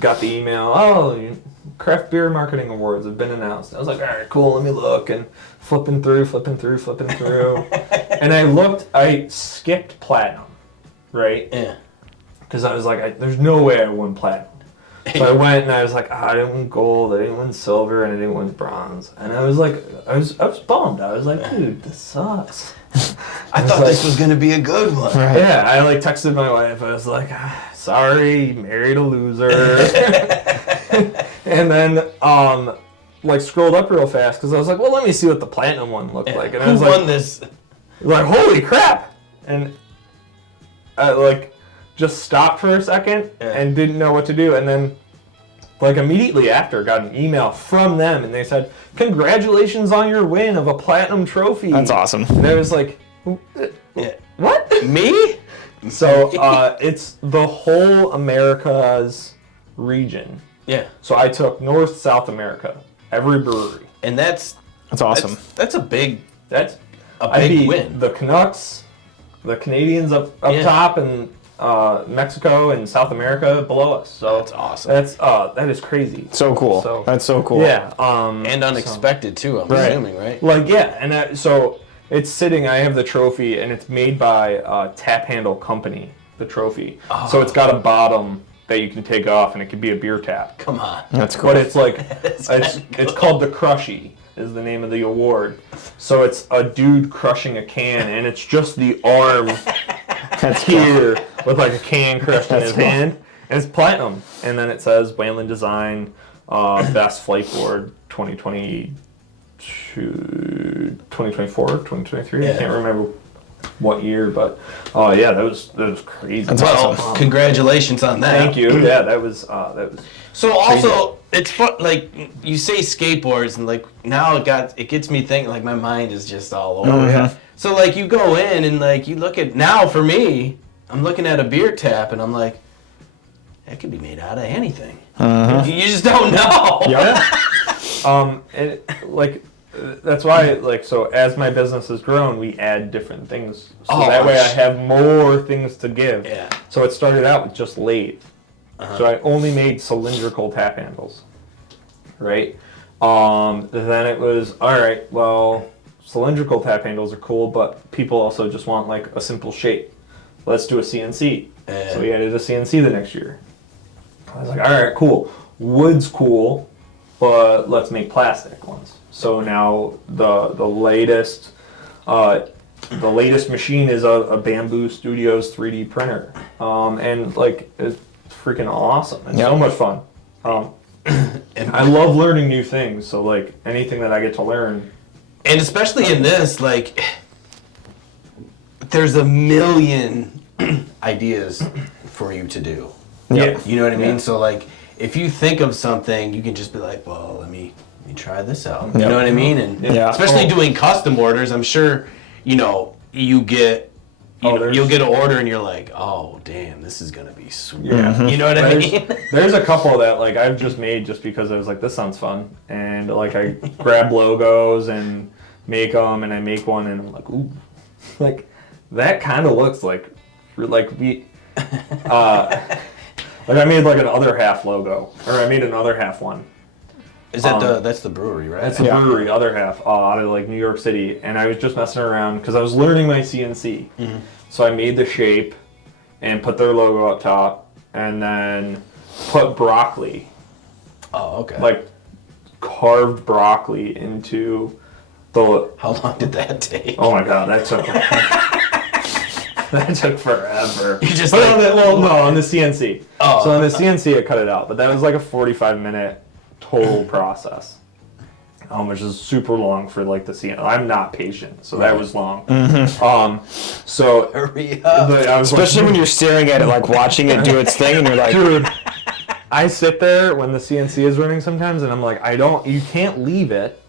got the email. Craft Beer Marketing Awards have been announced. I was like, all right, cool. Let me look, and flipping through, and I skipped platinum, right? Yeah. Because I was like, there's no way I won platinum. So I went and I was like, I didn't win gold, I didn't win silver, and I didn't win bronze. And I was like, I was bummed. I was like, dude, this sucks. I thought this was going to be a good one. Right. Yeah, I texted my wife. I was like, sorry, married a loser. And then scrolled up real fast because I was like, well, let me see what the platinum one looked like. And I was won this? Like, holy crap! And I just stopped for a second and didn't know what to do, and then immediately after got an email from them, and they said, congratulations on your win of a platinum trophy. That's awesome. And I was like, what? Me? So it's the whole Americas region Yeah. So I took North, South America, every brewery. And that's awesome. That's a big win. The Canucks, the Canadians up top, and Mexico and South America below us. So that's awesome. That is crazy. So cool. That's so cool. Yeah. And unexpected too. I'm assuming, right? Like and so it's sitting. I have the trophy, and it's made by Taphandle Company. The trophy. Oh. So it's got a bottom that you can take off, and it could be a beer tap. Come on. That's cool. But it's like it's called the Crushy. Is the name of the award. So it's a dude crushing a can, and it's just the arm that's here with like a can crushed in his hand, and it's platinum. And then it says Wayland Design, Best Flight Board 2024, 2023. Yeah. I can't remember what year, but that was crazy. That's awesome. Congratulations on that. Thank you. Yeah, that was So also, it's fun, like, you say skateboards, and, like, now it gets me thinking, like, my mind is just all over. Mm-hmm. Yeah. So, like, you go in, and, like, you look at, now, for me, I'm looking at a beer tap, and I'm like, that could be made out of anything. Mm-hmm. You just don't know. Yeah. And, like, that's why, like, so as my business has grown, we add different things. So that way I have more things to give. Yeah. So it started out with just lathe. So I only made cylindrical tap handles, right? Then it was, all right, well, cylindrical tap handles are cool, but people also just want like a simple shape. Let's do a CNC. So we added a CNC the next year. I was like, all right, cool. Wood's cool, but let's make plastic ones. So now the latest machine is a Bamboo Studios 3D printer, and like it's freaking awesome. It's so much fun. And I love learning new things. So like anything that I get to learn, and especially in this, like, there's a million ideas for you to do. Yeah, you know what I mean. So like, if you think of something, you can just be like, well, let me try this out. You know what I mean? And especially doing custom orders, I'm sure, you get. You'll get an order and you're like, oh, damn, this is going to be sweet. Yeah. You know what I mean? There's a couple that like I've just made just because I was like, this sounds fun. And like I grab logos and make them, and I make one and I'm like, ooh. Like that kind of looks like we like I made like an other half logo, or I made another half one. Is that that's the brewery, right? That's the brewery, other half, out of like New York City. And I was just messing around because I was learning my CNC. Mm-hmm. So I made the shape and put their logo up top, and then put broccoli. Oh, okay. Like carved broccoli into the. How long did that take? Oh my god, that took. That took forever. You just on the CNC. Oh. So on the CNC, I cut it out, but that was like a 45-minute total process, which is super long for like the CNC. I'm not patient, so that was long. Mm-hmm. So hurry up. Especially when you're staring at it, like watching it do its thing, and you're like, dude. I sit there when the CNC is running sometimes, and I'm like, you can't leave it,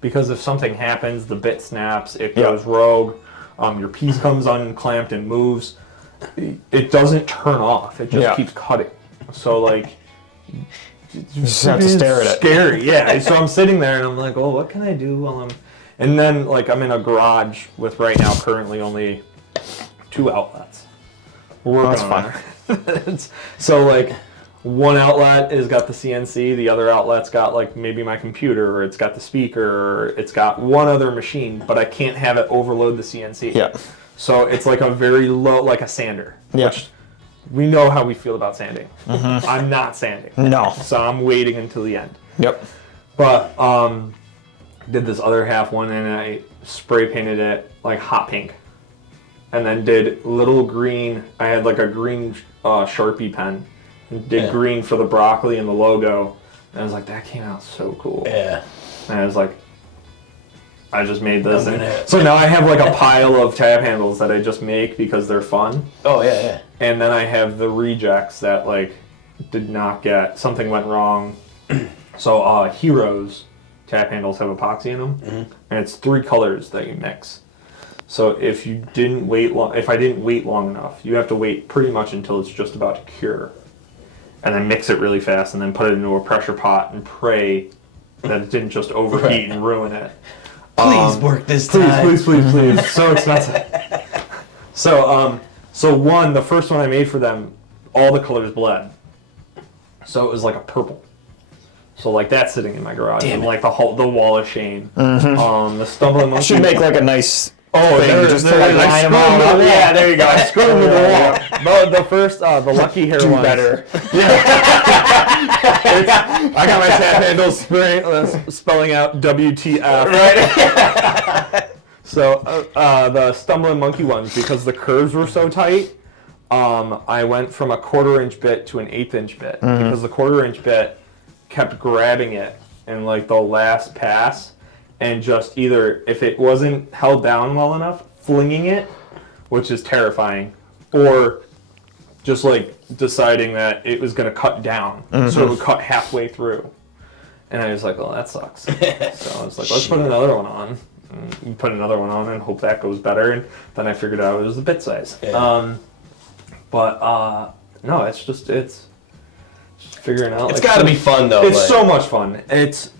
because if something happens, the bit snaps, it goes rogue. Your piece comes unclamped and moves. It doesn't turn off. It just keeps cutting. So like, you just have to stare at it. Scary, yeah. So I'm sitting there and I'm like, oh, what can I do while I'm... And then like I'm in a garage with right now currently only 2 outlets. That's fun. So like one outlet has got the CNC, the other outlet's got like maybe my computer, or it's got the speaker, or it's got one other machine, but I can't have it overload the CNC. Yeah. So it's like a very low, like a sander. Yeah. Which we know how we feel about sanding. Mm-hmm. I'm not sanding. No. So I'm waiting until the end. Yep. But did this other half one, and I spray painted it like hot pink. And then did little green, I had like a green Sharpie pen. Did green for the broccoli and the logo. And I was like, that came out so cool. Yeah. And I was like, I just made this. So now I have like a pile of tab handles that I just make because they're fun. Oh, yeah. And then I have the rejects that like did not get, something went wrong. So Heroes tap handles have epoxy in them. Mm-hmm. And it's 3 colors that you mix. So if I didn't wait long enough, you have to wait pretty much until it's just about to cure. and then mix it really fast, and then put it into a pressure pot and pray that it didn't just overheat and ruin it. Please work this time. Please. So expensive. So the first one I made for them, all the colors bled. So it was like a purple. So like that's sitting in my garage. Damn and it. like the wall of shame. The stumbling monkey. Should make like a nice. Just to like line them all up. Yeah, there you go. I screwed them with the wall. The first, the Lucky Hair ones. better. I got my tap handle spelling out WTF. Right. So the stumbling monkey ones, because the curves were so tight, I went from a 1/4-inch bit to an 1/8-inch bit because the 1/4-inch bit kept grabbing it in like the last pass, and just either if it wasn't held down well enough, flinging it, which is terrifying, or just like deciding that it was going to cut down, so it would cut halfway through. And I was like, well, that sucks. So I was like, let's put another one on. And you put another one on and hope that goes better. And then I figured out it was the bit size. Yeah. No, it's just figuring out. It's got to be fun though. It's so much fun. It's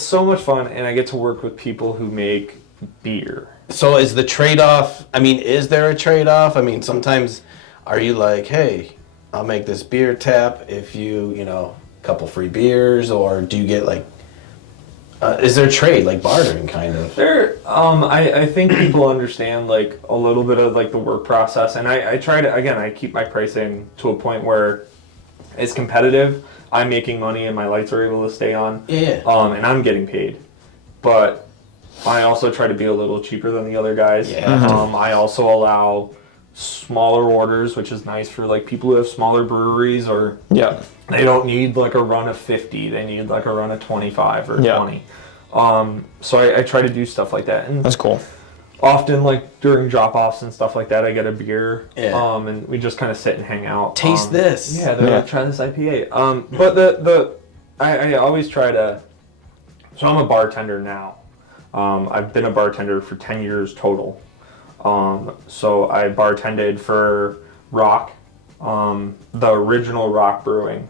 so much fun, and I get to work with people who make beer. So is the trade-off, I mean, is there a trade-off? I mean, sometimes are you like, hey, I'll make this beer tap if you a couple free beers, or do you get like, is there trade, like bartering kind of? There, I think people understand like a little bit of like the work process, and I try to, again, I keep my pricing to a point where it's competitive. I'm making money and my lights are able to stay on. Yeah. And I'm getting paid. But I also try to be a little cheaper than the other guys. Yeah. I also allow smaller orders, which is nice for like people who have smaller breweries, or they don't need like a run of 50. They need like a run of 25 or 20. So I try to do stuff like that. And That's cool. often like during drop-offs and stuff like that, I get a beer, Yeah. and we just kind of sit and hang out. Taste this. Yeah, they're like, try this IPA. But I always try to. So I'm a bartender now. I've been a bartender for 10 years total. So I bartended for Rock, the original Rock Brewing.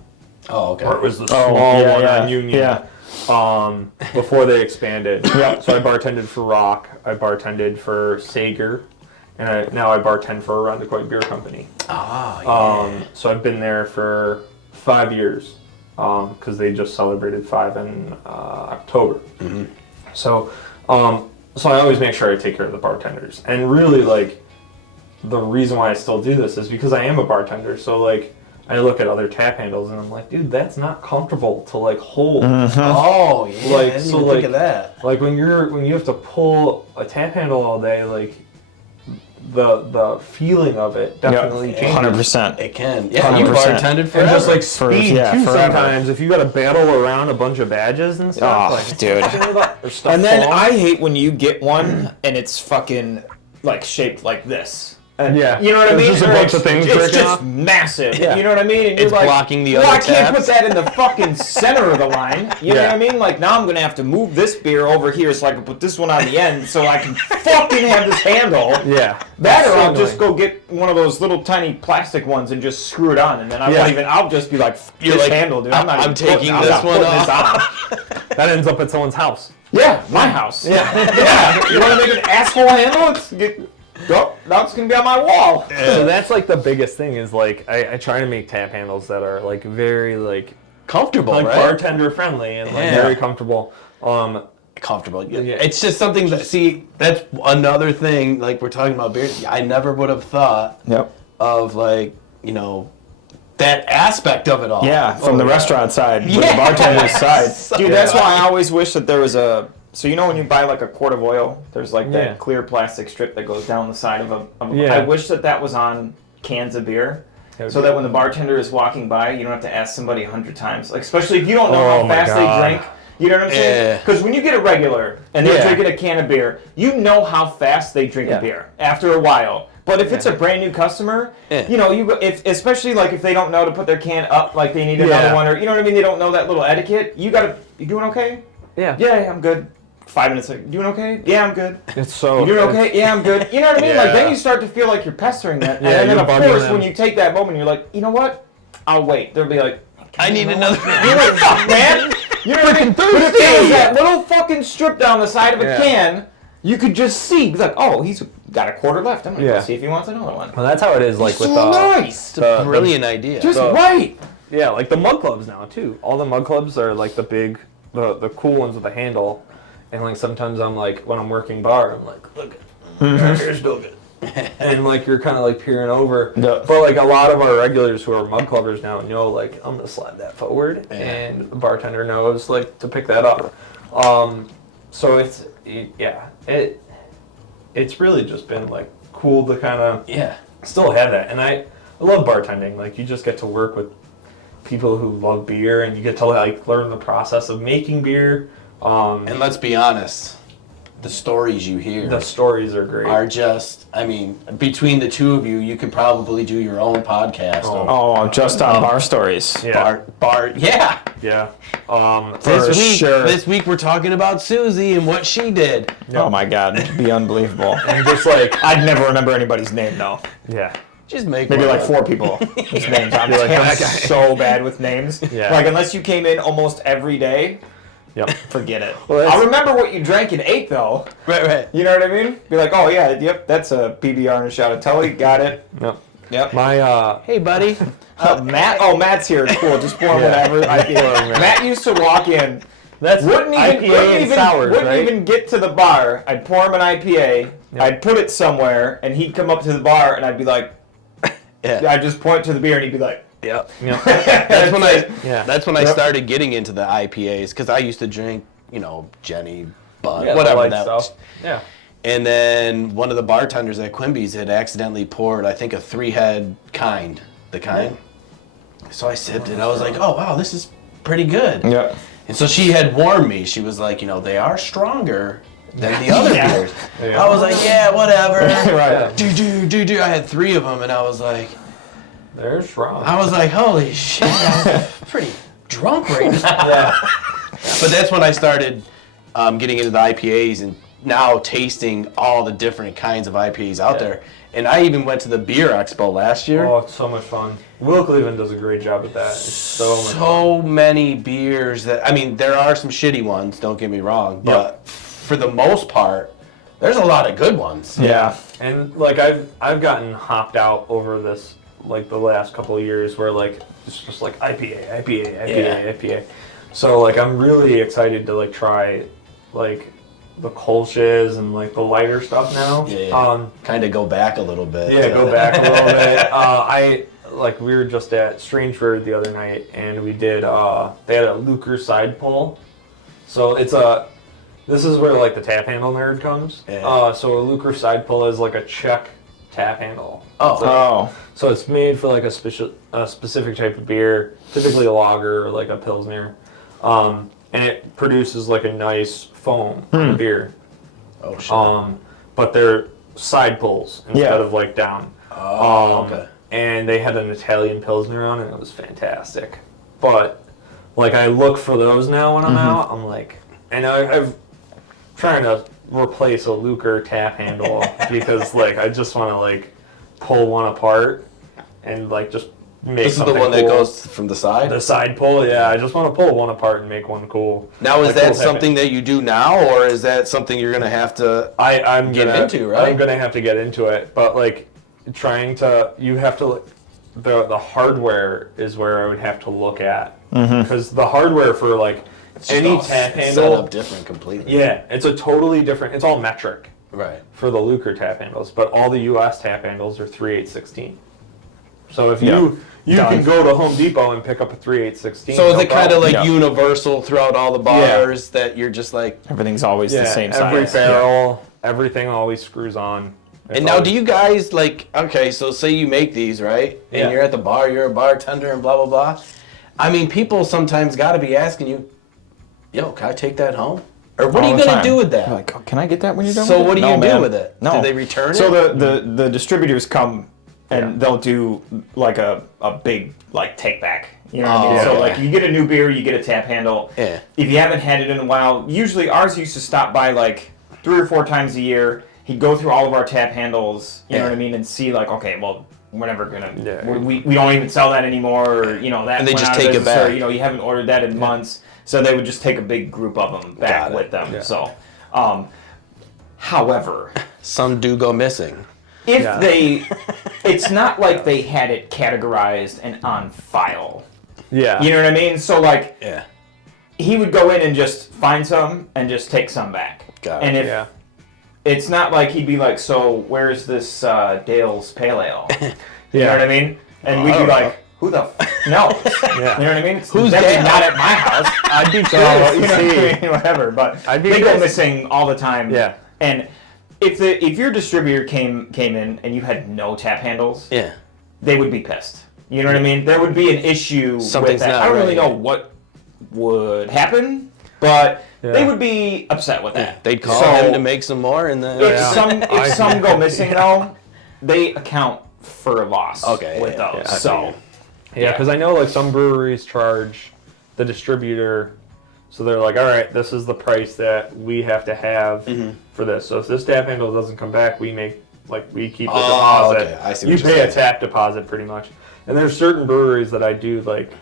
Oh, okay. Or it was the small one on Union. Yeah. Before they expanded. So I bartended for Rock. I bartended for Sager, and now I bartend for Around the Quite Beer Company. So I've been there for 5 years, because they just celebrated 5 in October. So I always make sure I take care of the bartenders, and really like the reason why I still do this is because I am a bartender. So like, I look at other tap handles and I'm like, dude, that's not comfortable to like hold. Oh yeah, Like, I didn't so even like, think of that. Like when you have to pull a tap handle all day, like the feeling of it definitely changes. 100%. It can. Yeah, you 100%. bartended forever. And just like speed too forever. sometimes. If you got to battle around a bunch of badges and stuff, Oh, like, dude. or stuff And then falling. I hate when you get one and it's fucking like shaped like this. And, Yeah. You know what I There's mean? just a Or bunch of things It's breaking just off. massive. Yeah. You know what I mean? And you're It's like, blocking the well, other I can't taps. put that in the fucking center of the line. You know Yeah. what I mean? Like, now I'm going to have to move this beer over here so I can put this one on the end so I can fucking have this handle. Yeah. That, or so I'll just annoying. go get one of those little tiny plastic ones and just screw it on, and then I'll just be like, You're this like, handle, dude. I'm taking this one off. That ends up at someone's house. Yeah, my house. Yeah. You want to make an asshole handle? Now it's going to be on my wall. So that's like the biggest thing is like I try to make tap handles that are like very like Comfortable, like right? bartender friendly and like very comfortable. Comfortable. It's just something that, that's another thing, like we're talking about beer. I never would have thought of like, that aspect of it all. Yeah, from the restaurant side, with the bartender's side. Dude, that's why I always wish that there was a... So when you buy like a quart of oil, there's like that clear plastic strip that goes down the side of a... I wish that was on cans of beer. So that when the bartender is walking by, you don't have to ask somebody 100 times. Like, especially if you don't know how fast they drink. You know what I'm saying? Because when you get a regular and they're drinking a can of beer, you know how fast they drink a beer after a while. But if it's a brand new customer, especially like if they don't know to put their can up, like they need another one, or you know what I mean, they don't know that little etiquette. You doing okay? Yeah, I'm good. 5 minutes later, doing okay? Yeah, I'm good. It's so. You doing okay? Yeah, I'm good. You know what I mean? Like then you start to feel like you're pestering that, and then of course when you take that moment, you're like, you know what? I'll wait. They'll be like, I need another. you're like, fuck, man. You're freaking thirsty. But if there was that little fucking strip down the side of a can, you could just see. Be like, oh, he's got a quarter left. I'm gonna go see if he wants another one. Well, that's how it is. Like it's with so nice. It's a brilliant idea. Just right. Yeah, like the mug clubs now too. All the mug clubs are like the big, the cool ones with the handle. And like sometimes I'm like, when I'm working bar, I'm like, look, here's still good. And like you're kind of like peering over. Yeah. But like a lot of our regulars who are mug clubbers now know like I'm gonna slide that forward, and the bartender knows like to pick that up. So it's really just been like cool to kind of still have that. And I love bartending. Like you just get to work with people who love beer, and you get to like learn the process of making beer. And let's be honest, the stories you hear. The stories are great. Are just, I mean, between the two of you, you could probably do your own podcast. Just on bar stories. Yeah. Bar, yeah. Yeah. This week we're talking about Susie and what she did. Yep. Oh my God, it'd be unbelievable. And just like, I'd never remember anybody's name though. Yeah. Just make maybe like 4 people. Whose names I'm so bad with names. Yeah. Like unless you came in almost every day. Yep. Forget it. Well, I'll remember what you drank and ate, though. Right. You know what I mean? Be like, oh, yeah, yep, that's a PBR and a shot of Tully. Got it. Yep. My, hey, buddy. Matt's here. Cool. Just pour whatever. Matt used to walk in. Wouldn't even get to the bar. I'd pour him an IPA. Yep. I'd put it somewhere, and he'd come up to the bar, and I'd be like, I'd just point to the beer, and he'd be like, Yep. That's when I started getting into the IPAs, because I used to drink, Jenny, Bud, whatever that was. Yeah. And then one of the bartenders at Quimby's had accidentally poured, I think, a 3-head kind. The kind. Yeah. So I sipped it. I was like, oh wow, this is pretty good. Yeah. And so she had warned me. She was like, they are stronger than the other beers. Yeah. I was like, yeah, whatever. Right. Do. I had 3 of them, and I was like, they're strong. I was like, holy shit, I'm pretty drunk right now. Yeah. But that's when I started getting into the IPAs and now tasting all the different kinds of IPAs out there. And I even went to the Beer Expo last year. Oh, it's so much fun. Will Cleveland does a great job with that. It's so many beers that, I mean, there are some shitty ones, don't get me wrong, but for the most part, there's a lot of good ones. Yeah. And like I've gotten hopped out over this like the last couple of years where like it's just like IPA. So like I'm really excited to like try like the Kolsch's and like the lighter stuff now. Yeah. Kind of go back a little bit. Yeah, go back a little bit. We were just at Strangebird the other night, and we did they had a Luker side pull. So this is where like the tap handle nerd comes. Yeah. So a Luker side pull is like a Czech tap handle. So it's made for like a specific type of beer, typically a lager or like a pilsner, and it produces like a nice foam on the beer. Oh shit. But they're side pulls instead of like down. Okay. And they had an Italian pilsner on it, and it was fantastic. But like I look for those now when I'm out. I'm like, and I'm trying to replace a Luker tap handle because like I just want to like pull one apart and like just make something cool. This is the one that goes from the side? The side pull, yeah. I just want to pull one apart and make one cool. Now is that something that you do now, or is that something you're going to have to get into, right? I'm going to have to get into it, but like you have to, the hardware is where I would have to look at. Because the hardware for like any tap handle set up different completely. Yeah, it's a totally different. It's all metric, right? For the Luker tap handles, but all the U.S. tap handles are 3/8/16. So if you can go to Home Depot and pick up a 3/8/16. So is it kind of like universal throughout all the bars that you're just like everything's always the same size? Every barrel, everything always screws on. And now, do you guys like? Okay, so say you make these, right? And you're at the bar, you're a bartender, and blah blah blah. I mean, people sometimes got to be asking you, "Yo, can I take that home?" Or what are you gonna do with that? You're like, oh, can I get that when you're done? So with what it? do you do with it? No. Do they return it? So the distributors come and they'll do like a big like take back. You know what I mean? So like you get a new beer, you get a tap handle. Yeah. If you haven't had it in a while, usually ours used to stop by like 3 or 4 times a year, he'd go through all of our tap handles, you know what I mean, and see like, okay, well, we're never gonna, we don't even sell that anymore, or, you know, that and they went just out of take it business, back. or, you know, you haven't ordered that in months, so they would just take a big group of them back with them. Yeah. So, however, some do go missing. If it's not like they had it categorized and on file. Yeah. You know what I mean? So like, he would go in and just find some and just take some back. Got it. And if it's not like he'd be like, so where's this Dale's Pale Ale? You know what I mean? And we'd be like, who the knows? You know what I mean? It's Who's definitely Dale? not at my house. I'd be So, curious you to know see. what I mean? Whatever. But I'd be they go curious. missing all the time. Yeah. And if your distributor came in and you had no tap handles, they would be pissed. You know what I mean? There would be an issue Something's with that. not I don't really right. know what would happen, but they would be upset with that. They'd call him to make some more, and then If some go missing though, they account for a loss with those. Yeah, so because I know like some breweries charge the distributor. So they're like, all right, this is the price that we have to have for this. So if this tap handle doesn't come back, we keep the deposit. Okay. I see you what you're pay saying. a tap deposit pretty much. And there's certain breweries that I do like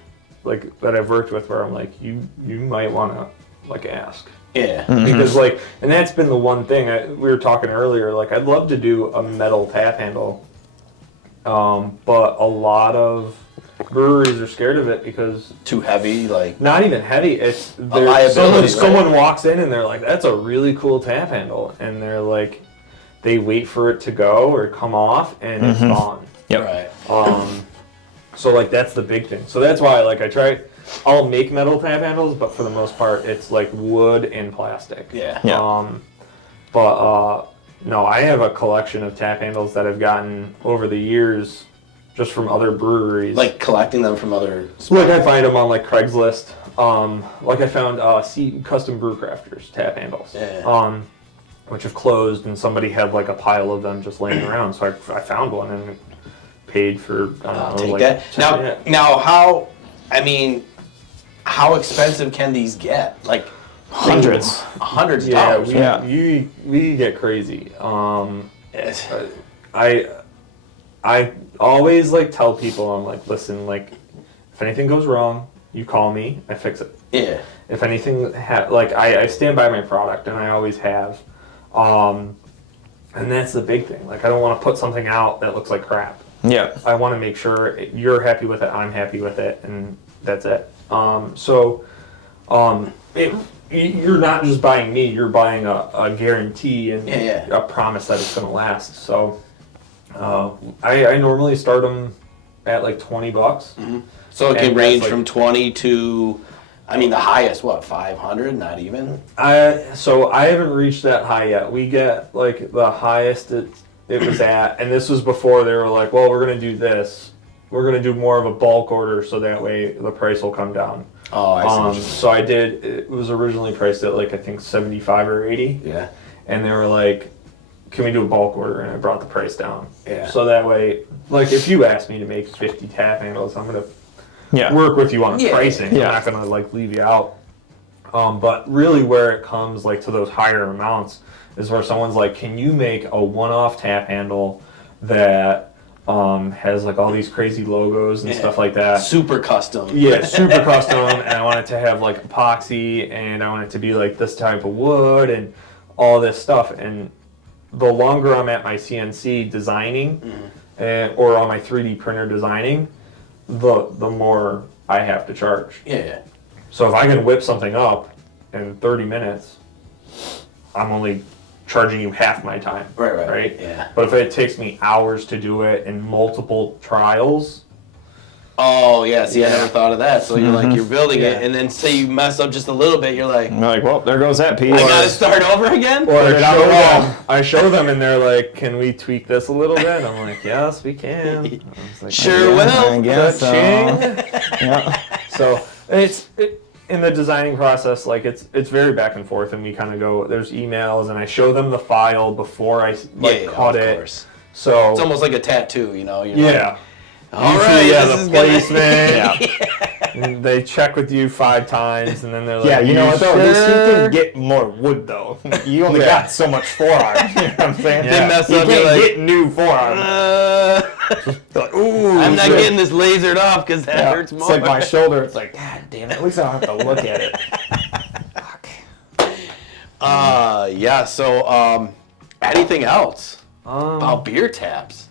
that I've worked with where I'm like, you might want to like ask. Yeah. Because like, and that's been the one thing we were talking earlier. Like, I'd love to do a metal tap handle, but a lot of breweries are scared of it because Too heavy, like not even heavy. It's liability, someone walks in and they're like, "That's a really cool tap handle," and they're like, they wait for it to go or come off, and it's gone. Right. So like that's the big thing. So that's why like I'll make metal tap handles, but for the most part it's like wood and plastic. Yeah. No, I have a collection of tap handles that I've gotten over the years just from other breweries. Like collecting them from other Like I find them on like Craigslist. Like I found Custom Brew Crafters tap handles. Which have closed, and somebody had like a pile of them just laying around. So I found one and paid for take like that. Now how expensive can these get? Like hundreds of dollars. We get crazy. I always like tell people, I'm like, listen, like if anything goes wrong, you call me, I fix it. Yeah. If anything I stand by my product, and I always have. And that's the big thing. Like I don't want to put something out that looks like crap. yeah. I want to make sure you're happy with it, I'm happy with it, and that's it. You're not just buying me, you're buying a guarantee and a promise that it's going to last. So I normally start them at like $20. Mm-hmm. So it can range from 20 to, the highest, 500? Not even? So I haven't reached that high yet. We get like the highest it was at, and this was before they were like, well, we're going to do this. We're going to do more of a bulk order so that way the price will come down. Oh, I see. So I did, it was originally priced at like, I think 75 or 80. Yeah. And they were like, can we do a bulk order? And I brought the price down. Yeah. So that way, like if you ask me to make 50 tap handles, I'm going to work with you on pricing. Yeah. I'm not going to like leave you out. But really where it comes like to those higher amounts is where someone's like, can you make a one-off tap handle that has like all these crazy logos and stuff like that. Super custom. Yeah, super custom, and I want it to have like epoxy, and I want it to be like this type of wood and all this stuff. And the longer I'm at my CNC designing, or on my 3D printer designing, the more I have to charge. Yeah. So if I can whip something up in 30 minutes, I'm only charging you half my time. Right? Yeah. But if it takes me hours to do it in multiple trials. Oh, yeah. See, I never thought of that. So you're like, you're building it, and then say you mess up just a little bit, you're like, well, there goes that piece. I gotta start over again? Or I show them and they're like, can we tweak this a little bit? And I'm like, yes, we can. I was like, Sure will. I guess so. Yeah. So in the designing process, like it's very back and forth, and we kind of go. There's emails, and I show them the file before I cut it. Course. So it's almost like a tattoo, you know. You're yeah. Like, all right. The placement. And they check with you 5 times, and then they're like, yeah, you know what though? Sure? At least you can get more wood though. You only got so much forearm. You know what I'm saying? They mess you up, can't you're like, get new forearm. like, ooh, I'm not getting this lasered off because that hurts more. It's like my shoulder. It's like, God damn it. At least I don't have to look at it. Fuck. Yeah. So, anything else about beer taps?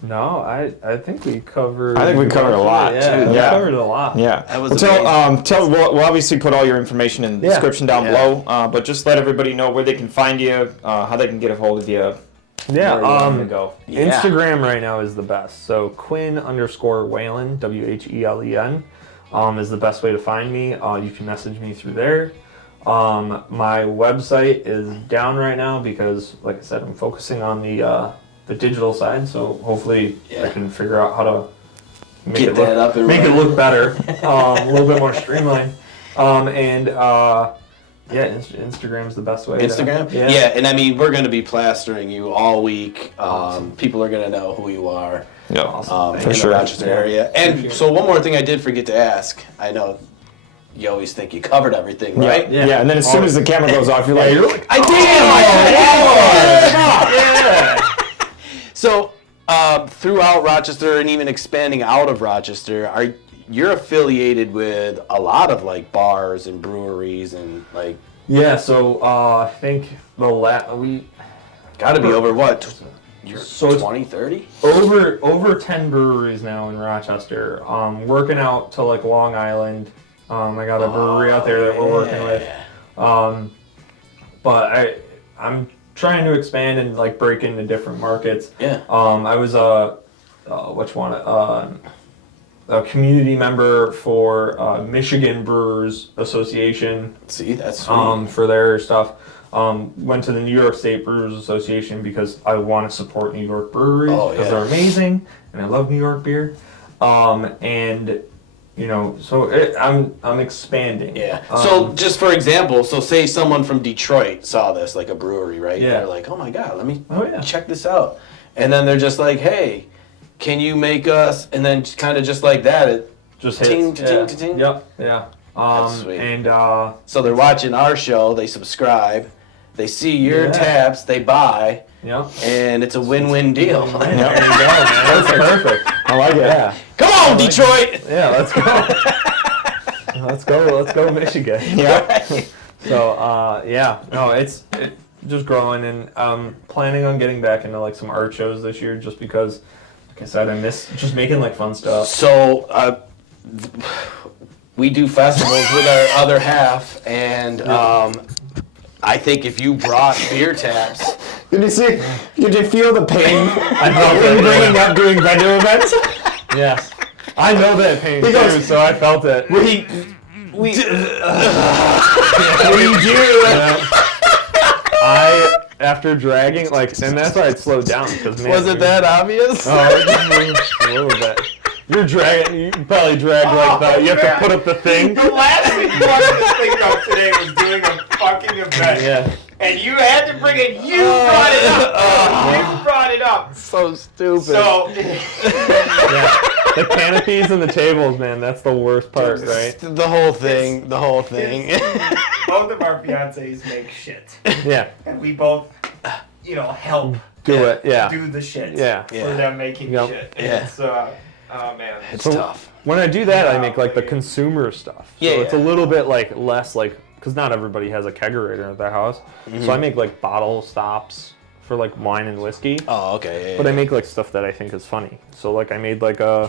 No, I think we covered. I think we covered a lot. Yeah, too. we covered a lot. Yeah. That was we'll obviously put all your information in the description down below, but just let everybody know where they can find you, how they can get a hold of you. Yeah. Where you want to go. Instagram right now is the best. So Quinn_Whalen, WHELEN, is the best way to find me. You can message me through there. My website is down right now because, like I said, I'm focusing on the digital side. So hopefully I can figure out how to make it look better, a little bit more streamlined. Instagram's the best way. Instagram? Yeah, and I mean, we're going to be plastering you all week. People are going to know who you are in the Rochester area. And so one more thing I did forget to ask. I know you always think you covered everything, right? Yeah, and then as soon as the camera goes off, you're like, I did! So, throughout Rochester and even expanding out of Rochester, you're affiliated with a lot of like bars and breweries and like. Yeah, so I think we got to be over what? You're 20, 30? Over 10 breweries now in Rochester. Working out to like Long Island. I got a brewery out there that we're working with. But I'm trying to expand and like break into different markets. Yeah. I was a community member for Michigan Brewers Association. See, that's sweet. For their stuff. Went to the New York State Brewers Association because I want to support New York breweries because they're amazing and I love New York beer. And you know, so I'm expanding. Yeah. So just for example, so say someone from Detroit saw this, like a brewery, right? Yeah. They're like, oh my God, let me check this out. And then they're just like, hey, can you make us? And then kind of just like that, it just hits. Ting. Yep. Yeah. That's sweet. And so they're watching our show, they subscribe, they see your taps, they buy. Yep. And it's a win-win deal. Yep. There you go, man. That's perfect. I like it. Yeah. Come on, Detroit! Yeah, let's go. Let's go, Michigan. Yeah. So, it's just growing, and I'm planning on getting back into like some art shows this year, just because, like I said, I miss just making like fun stuff. So, we do festivals with our other half, and I think if you brought beer taps. Did you feel the pain in bringing up doing vendor events? Yes. I know that pain too, so I felt it. We do. After dragging, and that's why it slowed down. Was it that obvious? Oh, it just moved a little bit. You're dragging, you probably dragged you have to put up the thing. The last thing you wanted to think of today was doing a fucking event. Yeah. And you had to bring it. You brought it up. You brought it up. So stupid. So. The canopies and the tables, man, that's the worst part, right? The whole thing. Both of our fiancés make shit. Yeah. And we both, help do the shit. Yeah. For them making shit. Yeah. It's, oh man. It's tough. When I do that, I make the consumer stuff. Yeah. So it's a little bit less because not everybody has a kegerator at their house. Mm-hmm. So I make bottle stops for wine and whiskey. Oh, okay. But I make stuff that I think is funny. So I made a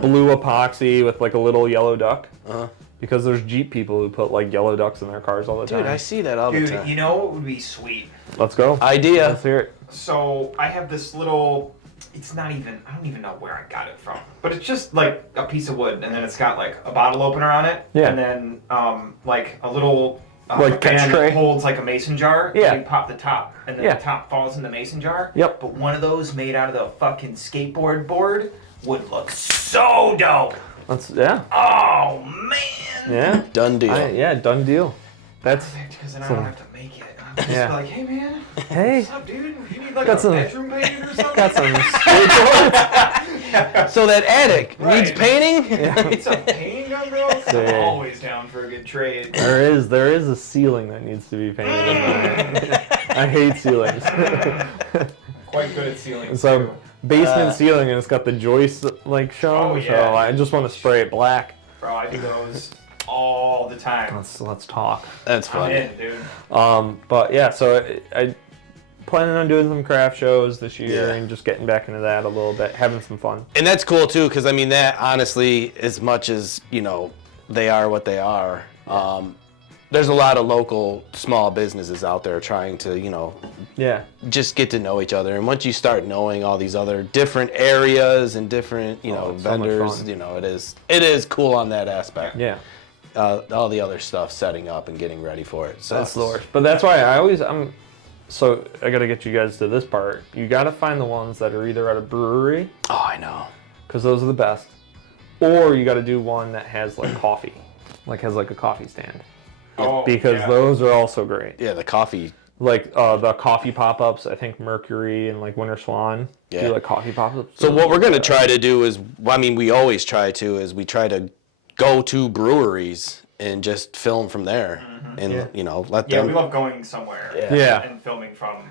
blue epoxy with a little yellow duck. Uh-huh. Because there's Jeep people who put yellow ducks in their cars all the time. Dude, I see that all the time. You know what would be sweet? Let's go. Idea. Let's hear it. So I have this little. It's not even. I don't even know where I got it from. But it's just a piece of wood, and then it's got a bottle opener on it. Yeah. And then a little. catch fan tray. Holds a mason jar. Yeah. And you pop the top, and then the top falls in the mason jar. Yep. But one of those made out of the fucking skateboard board would look so dope. Oh man. Yeah. Done deal. Done deal. That's because then I don't have to make it. I'm just like, hey man. Hey. What's up, dude? You need got a some bedroom painted or something? Got some skateboards. So that attic needs painting? It's a pain down, girls? I'm always down for a good trade. There is a ceiling that needs to be painted. I hate ceilings. Quite good at ceilings. It's a basement ceiling, and it's got the joists like shown. Oh, yeah. So I just want to spray it black. Bro, I do those all the time. Let's talk. That's funny. I'm in, dude. But yeah, so I planning on doing some craft shows this year and just getting back into that a little bit, having some fun. And that's cool too, because I mean that honestly, as much as they are what they are. There's a lot of local small businesses out there trying to just get to know each other. And once you start knowing all these other different areas and different vendors, so it is cool on that aspect. Yeah. All the other stuff, setting up and getting ready for it. So that's the worst. But that's why so I got to get you guys to this part. You got to find the ones that are either at a brewery. Oh, I know. Because those are the best. Or you got to do one that has like coffee, has like a coffee stand. Oh, because those are also great. Yeah, the coffee. Like the coffee pop-ups, I think Mercury and like Winter Swan do like coffee pop-ups. So what we're going to try to do is, we always try to go to breweries and just film from there. And let them. Yeah, we love going somewhere. And filming from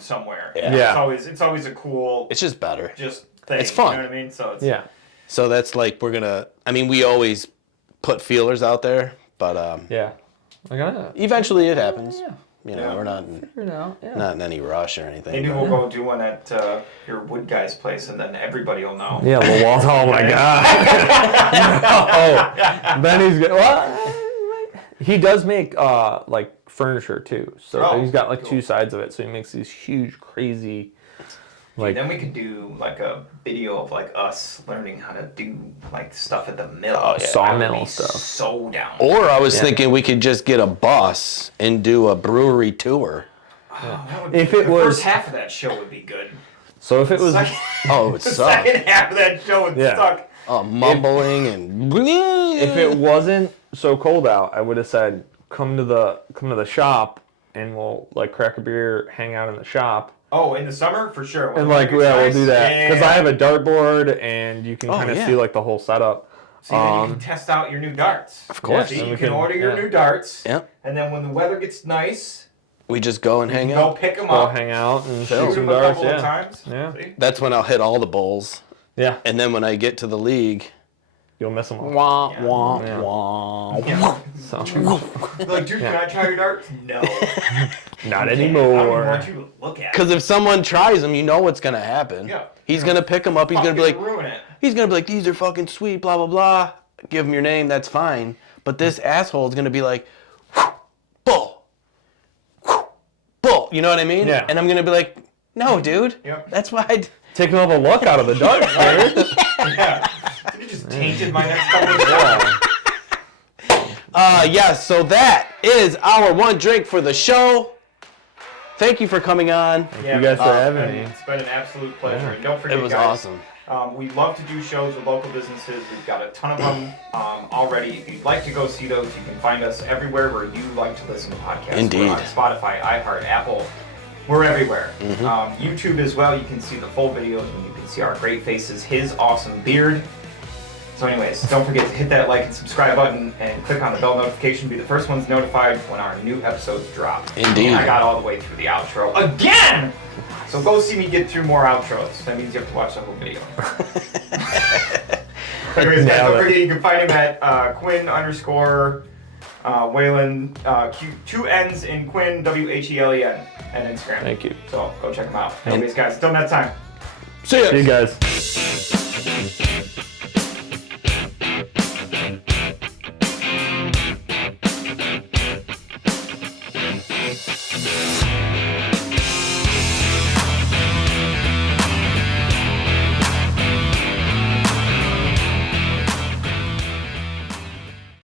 somewhere. Yeah. It's always a cool. It's just better. Thing. It's fun. You know what I mean? So it's, So that's like we always put feelers out there, but eventually it happens. We're not in any rush or anything. Maybe we'll go do one at your wood guy's place, and then everybody will know. Yeah, the walls. Oh my god. Then he's good. What? He does make like furniture too. So he's got like two sides of it. So he makes these huge, crazy. Dude, then we could do like a video of like us learning how to do like stuff at the mill. Oh, yeah. Sawmill stuff. So down. Or I was thinking we could just get a bus and do a brewery tour. If it was first half of that show would be good. So if it was it the sucked. second half of that show would suck. Mumbling and if it wasn't so cold out, I would have said come to the shop and we'll like crack a beer, hang out in the shop. Oh, in the summer for sure. And we'll do that because I have a dartboard and you can kind of see like the whole setup. So then you can test out your new darts. Of course. So you can order your new darts. Yep. And then when the weather gets nice, we just go and hang go out. pick them Go up. hang out and shoot some them a darts. couple of times. Yeah. See? That's when I'll hit all the bowls. Yeah. And then when I get to the league, you'll miss them all. Wah, wah, wah. Yeah. So. Like, dude, can I try your darts? No. Not I don't anymore. even want you to look at it. Because if someone tries them, you know what's going to happen. Yeah. He's going to pick them up. He's going to be like, ruin it. he's going to be like, these are fucking sweet, blah, blah, blah. Give him your name, that's fine. But this asshole is going to be like, bull, bull. You know what I mean? Yeah. And I'm going to be like, no, dude. Yep. That's why I... Taking all the luck out of the darts, dude. Yeah. You just tainted my next couple of shows. Yes, so that is our one drink for the show. Thank you for coming on. Thank you guys for having me. It's been an absolute pleasure. And don't forget, It was guys, awesome. We love to do shows with local businesses. We've got a ton of them already. If you'd like to go see those, you can find us everywhere where you like to listen to podcasts. Indeed. We're on Spotify, iHeart, Apple. We're everywhere. YouTube as well. You can see the full videos and you can see our great faces, his awesome beard. So anyways, don't forget to hit that like and subscribe button and click on the bell notification. Be the first ones notified when our new episodes drop. Indeed. And I got all the way through the outro again! So go see me get through more outros. That means you have to watch the whole video. Anyways, guys, don't forget you can find him at Quinn_ Whalen, two N's in Quinn, Whelen, and Instagram. Thank you. So go check him out. Anyways, guys, until next time. See ya. See you guys.